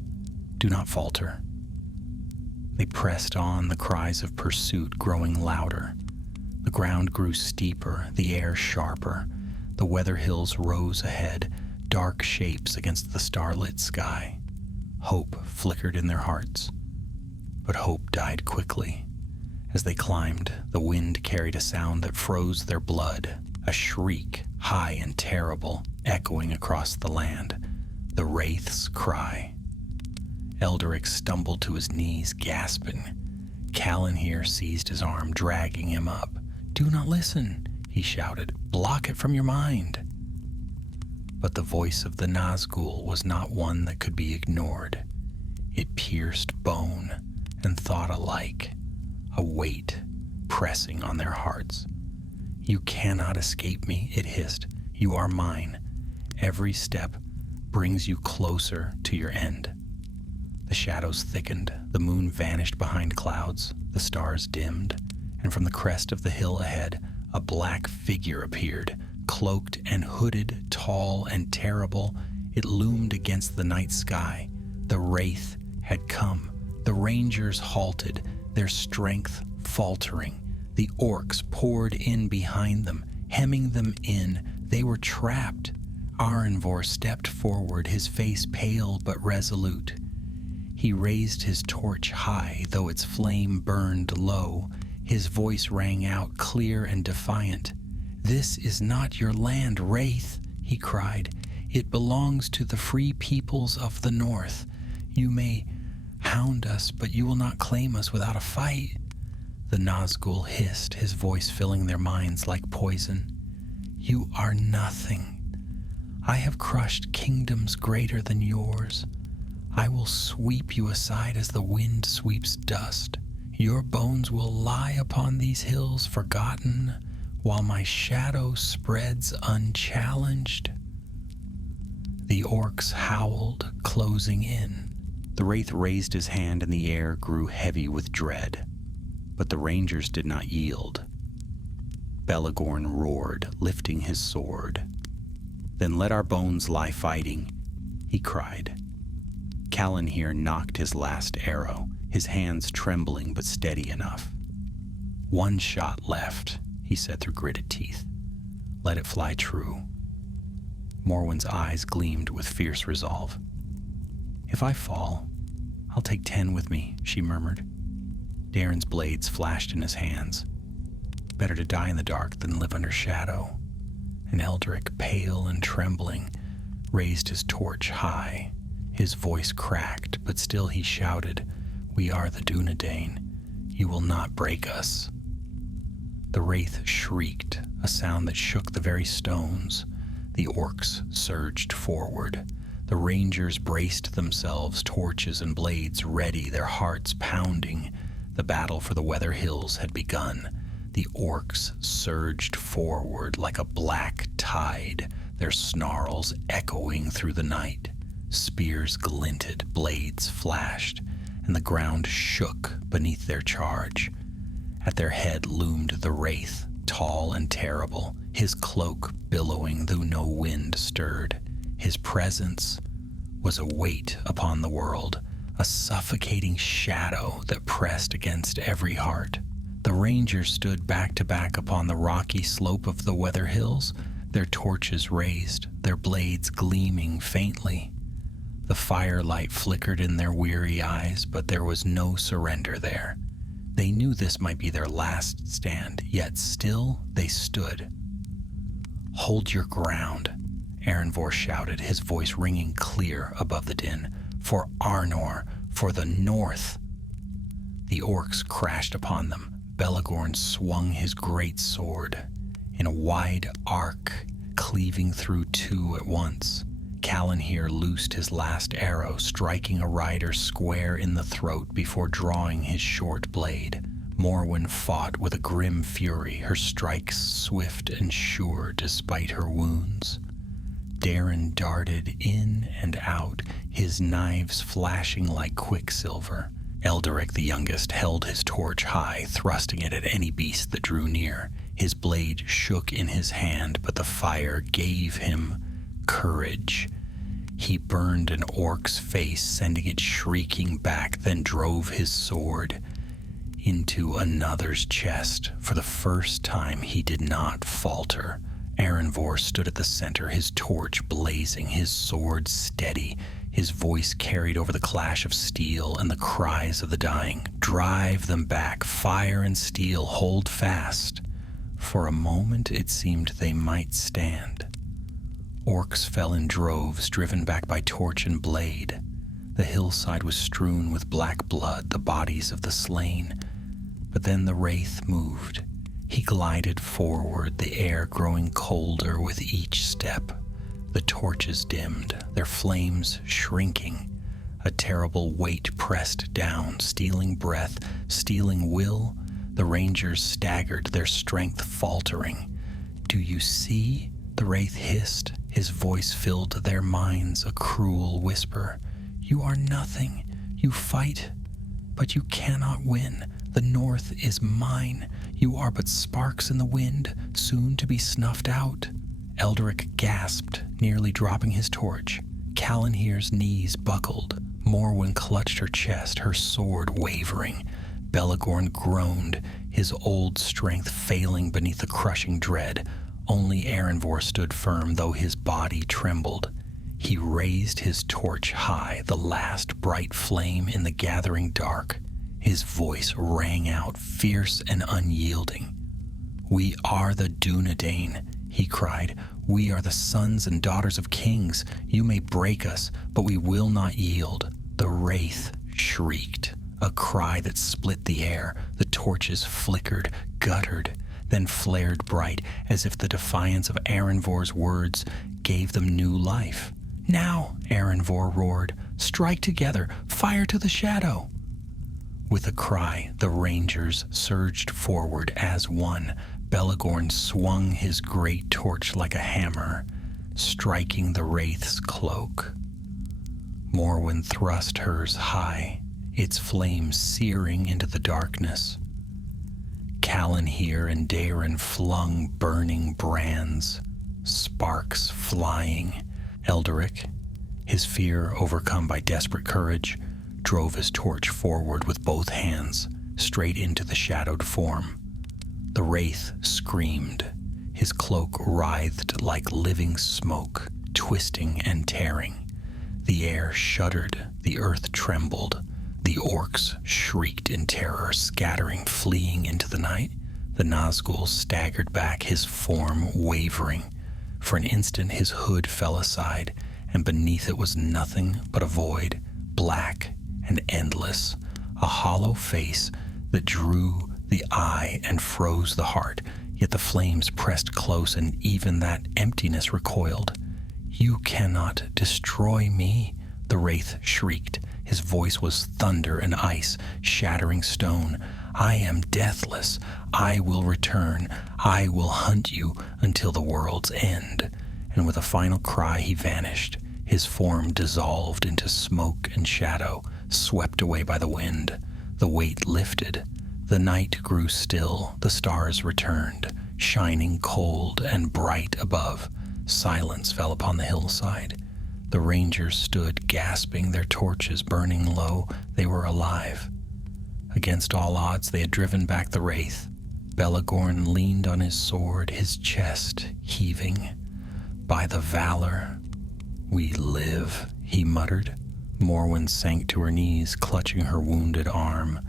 Do not falter." They pressed on, the cries of pursuit growing louder. The ground grew steeper, the air sharper. The weather hills rose ahead, dark shapes against the starlit sky. Hope flickered in their hearts. But hope died quickly. As they climbed, the wind carried a sound that froze their blood, a shriek, high and terrible, echoing across the land. The Wraith's cry. Eldrick stumbled to his knees, gasping. Callanhear seized his arm, dragging him up. "Do not listen," he shouted. "Block it from your mind." But the voice of the Nazgûl was not one that could be ignored. It pierced bone and thought alike, a weight pressing on their hearts. "You cannot escape me," it hissed. "You are mine. Every step brings you closer to your end." The shadows thickened, the moon vanished behind clouds, the stars dimmed, and from the crest of the hill ahead, a black figure appeared, cloaked and hooded, tall and terrible. It loomed against the night sky. The Wraith had come. The rangers halted, their strength faltering. The orcs poured in behind them, hemming them in. They were trapped. Aranvor stepped forward, his face pale but resolute. He raised his torch high, though its flame burned low. His voice rang out clear and defiant. "This is not your land, Wraith," he cried. "It belongs to the free peoples of the north. You may hound us, but you will not claim us without a fight." The Nazgûl hissed, his voice filling their minds like poison. "You are nothing. I have crushed kingdoms greater than yours. I will sweep you aside as the wind sweeps dust. Your bones will lie upon these hills forgotten, while my shadow spreads unchallenged." The orcs howled, closing in. The Wraith raised his hand and the air grew heavy with dread. But the rangers did not yield. Belagorn roared, lifting his sword. "Then let our bones lie fighting," he cried. Callanhear knocked his last arrow, his hands trembling but steady enough. "One shot left," he said through gritted teeth. "Let it fly true." Morwen's eyes gleamed with fierce resolve. "If I fall, I'll take 10 with me," she murmured. Darin's blades flashed in his hands. Better to die in the dark than live under shadow. And Eldrick, pale and trembling, raised his torch high. His voice cracked, but still he shouted, "We are the Dunedain. You will not break us." The wraith shrieked, a sound that shook the very stones. The orcs surged forward. The rangers braced themselves, torches and blades ready, their hearts pounding. The battle for the Weather Hills had begun. The orcs surged forward like a black tide, their snarls echoing through the night. Spears glinted, blades flashed, and the ground shook beneath their charge. At their head loomed the wraith, tall and terrible, his cloak billowing though no wind stirred. His presence was a weight upon the world, a suffocating shadow that pressed against every heart. The rangers stood back to back upon the rocky slope of the Weather Hills, their torches raised, their blades gleaming faintly. The firelight flickered in their weary eyes, but there was no surrender there. They knew this might be their last stand, yet still they stood. "Hold your ground," Erenvor shouted, his voice ringing clear above the din. "For Arnor, for the North." The orcs crashed upon them. Belegorn swung his great sword in a wide arc, cleaving through two at once. Calanhir loosed his last arrow, striking a rider square in the throat before drawing his short blade. Morwen fought with a grim fury, her strikes swift and sure despite her wounds. Daron darted in and out, his knives flashing like quicksilver. Elderic, the youngest, held his torch high, thrusting it at any beast that drew near. His blade shook in his hand, but the fire gave him courage. He burned an orc's face, sending it shrieking back, then drove his sword into another's chest. For the first time, he did not falter. Erenvor stood at the center, his torch blazing, his sword steady. His voice carried over the clash of steel and the cries of the dying. "Drive them back, fire and steel, hold fast." For a moment it seemed they might stand. Orcs fell in droves, driven back by torch and blade. The hillside was strewn with black blood, the bodies of the slain. But then the wraith moved. He glided forward, the air growing colder with each step. The torches dimmed, their flames shrinking. A terrible weight pressed down, stealing breath, stealing will. The rangers staggered, their strength faltering. "Do you see?" the wraith hissed. His voice filled their minds, a cruel whisper. "You are nothing. You fight, but you cannot win. The North is mine. You are but sparks in the wind, soon to be snuffed out." Elderic gasped, nearly dropping his torch. Calanhir's knees buckled. Morwen clutched her chest, her sword wavering. Belegorn groaned, his old strength failing beneath the crushing dread. Only Erenvor stood firm, though his body trembled. He raised his torch high, the last bright flame in the gathering dark. His voice rang out, fierce and unyielding. "We are the Dunedain," he cried. "We are the sons and daughters of kings. You may break us, but we will not yield." The wraith shrieked, a cry that split the air. The torches flickered, guttered, then flared bright, as if the defiance of Erenvor's words gave them new life. "Now," Erenvor roared, "strike together, fire to the shadow." With a cry, the rangers surged forward as one. Belegorn swung his great torch like a hammer, striking the wraith's cloak. Morwen thrust hers high, its flames searing into the darkness. Calanhir and Daron flung burning brands, sparks flying. Elderic, his fear overcome by desperate courage, drove his torch forward with both hands, straight into the shadowed form. The wraith screamed. His cloak writhed like living smoke, twisting and tearing. The air shuddered, the earth trembled. The orcs shrieked in terror, scattering, fleeing into the night. The Nazgûl staggered back, his form wavering. For an instant his hood fell aside, and beneath it was nothing but a void, black and endless, a hollow face that drew the eye and froze the heart, yet the flames pressed close and even that emptiness recoiled. "You cannot destroy me," the Wraith shrieked. His voice was thunder and ice, shattering stone. "I am deathless. I will return. I will hunt you until the world's end." And with a final cry, he vanished. His form dissolved into smoke and shadow, swept away by the wind. The weight lifted. The night grew still. The stars returned, shining cold and bright above. Silence fell upon the hillside. The rangers stood gasping, their torches burning low. They were alive. Against all odds, they had driven back the Wraith. Belagorn leaned on his sword, his chest heaving. "By the valor we live," he muttered. Morwen sank to her knees, clutching her wounded arm.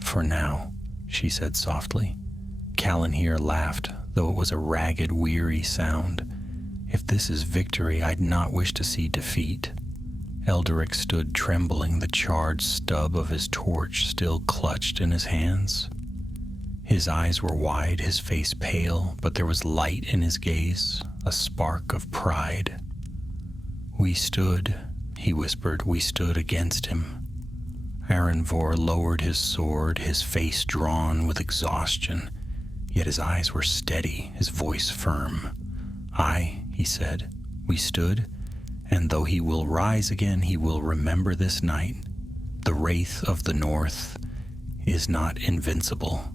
"For now," she said softly. Callan here laughed, though it was a ragged, weary sound. "If this is victory, I'd not wish to see defeat." Elderic stood trembling, the charred stub of his torch still clutched in his hands. His eyes were wide, his face pale, but there was light in his gaze, a spark of pride. "We stood," he whispered, "we stood against him." Aranvor lowered his sword, his face drawn with exhaustion, yet his eyes were steady, his voice firm. "Aye," he said, "we stood, and though he will rise again, he will remember this night. The Wraith of the North is not invincible.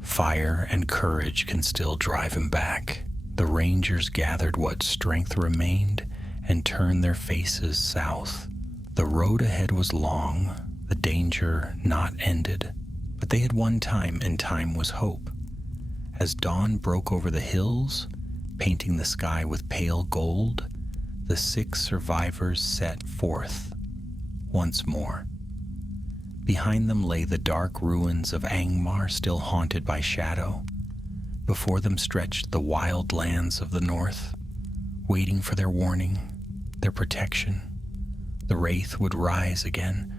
Fire and courage can still drive him back." The rangers gathered what strength remained and turned their faces south. The road ahead was long, the danger not ended, but they had won time, and time was hope. As dawn broke over the hills, painting the sky with pale gold, the 6 survivors set forth once more. Behind them lay the dark ruins of Angmar, still haunted by shadow. Before them stretched the wild lands of the north, waiting for their warning, their protection. The Wraith would rise again.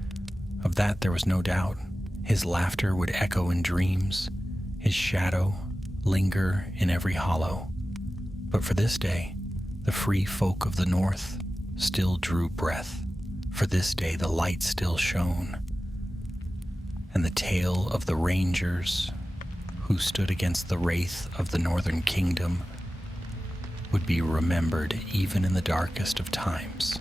Of that there was no doubt. His laughter would echo in dreams, his shadow linger in every hollow. But for this day, the free folk of the north still drew breath. For this day, the light still shone. And the tale of the rangers who stood against the Wraith of the Northern Kingdom would be remembered even in the darkest of times.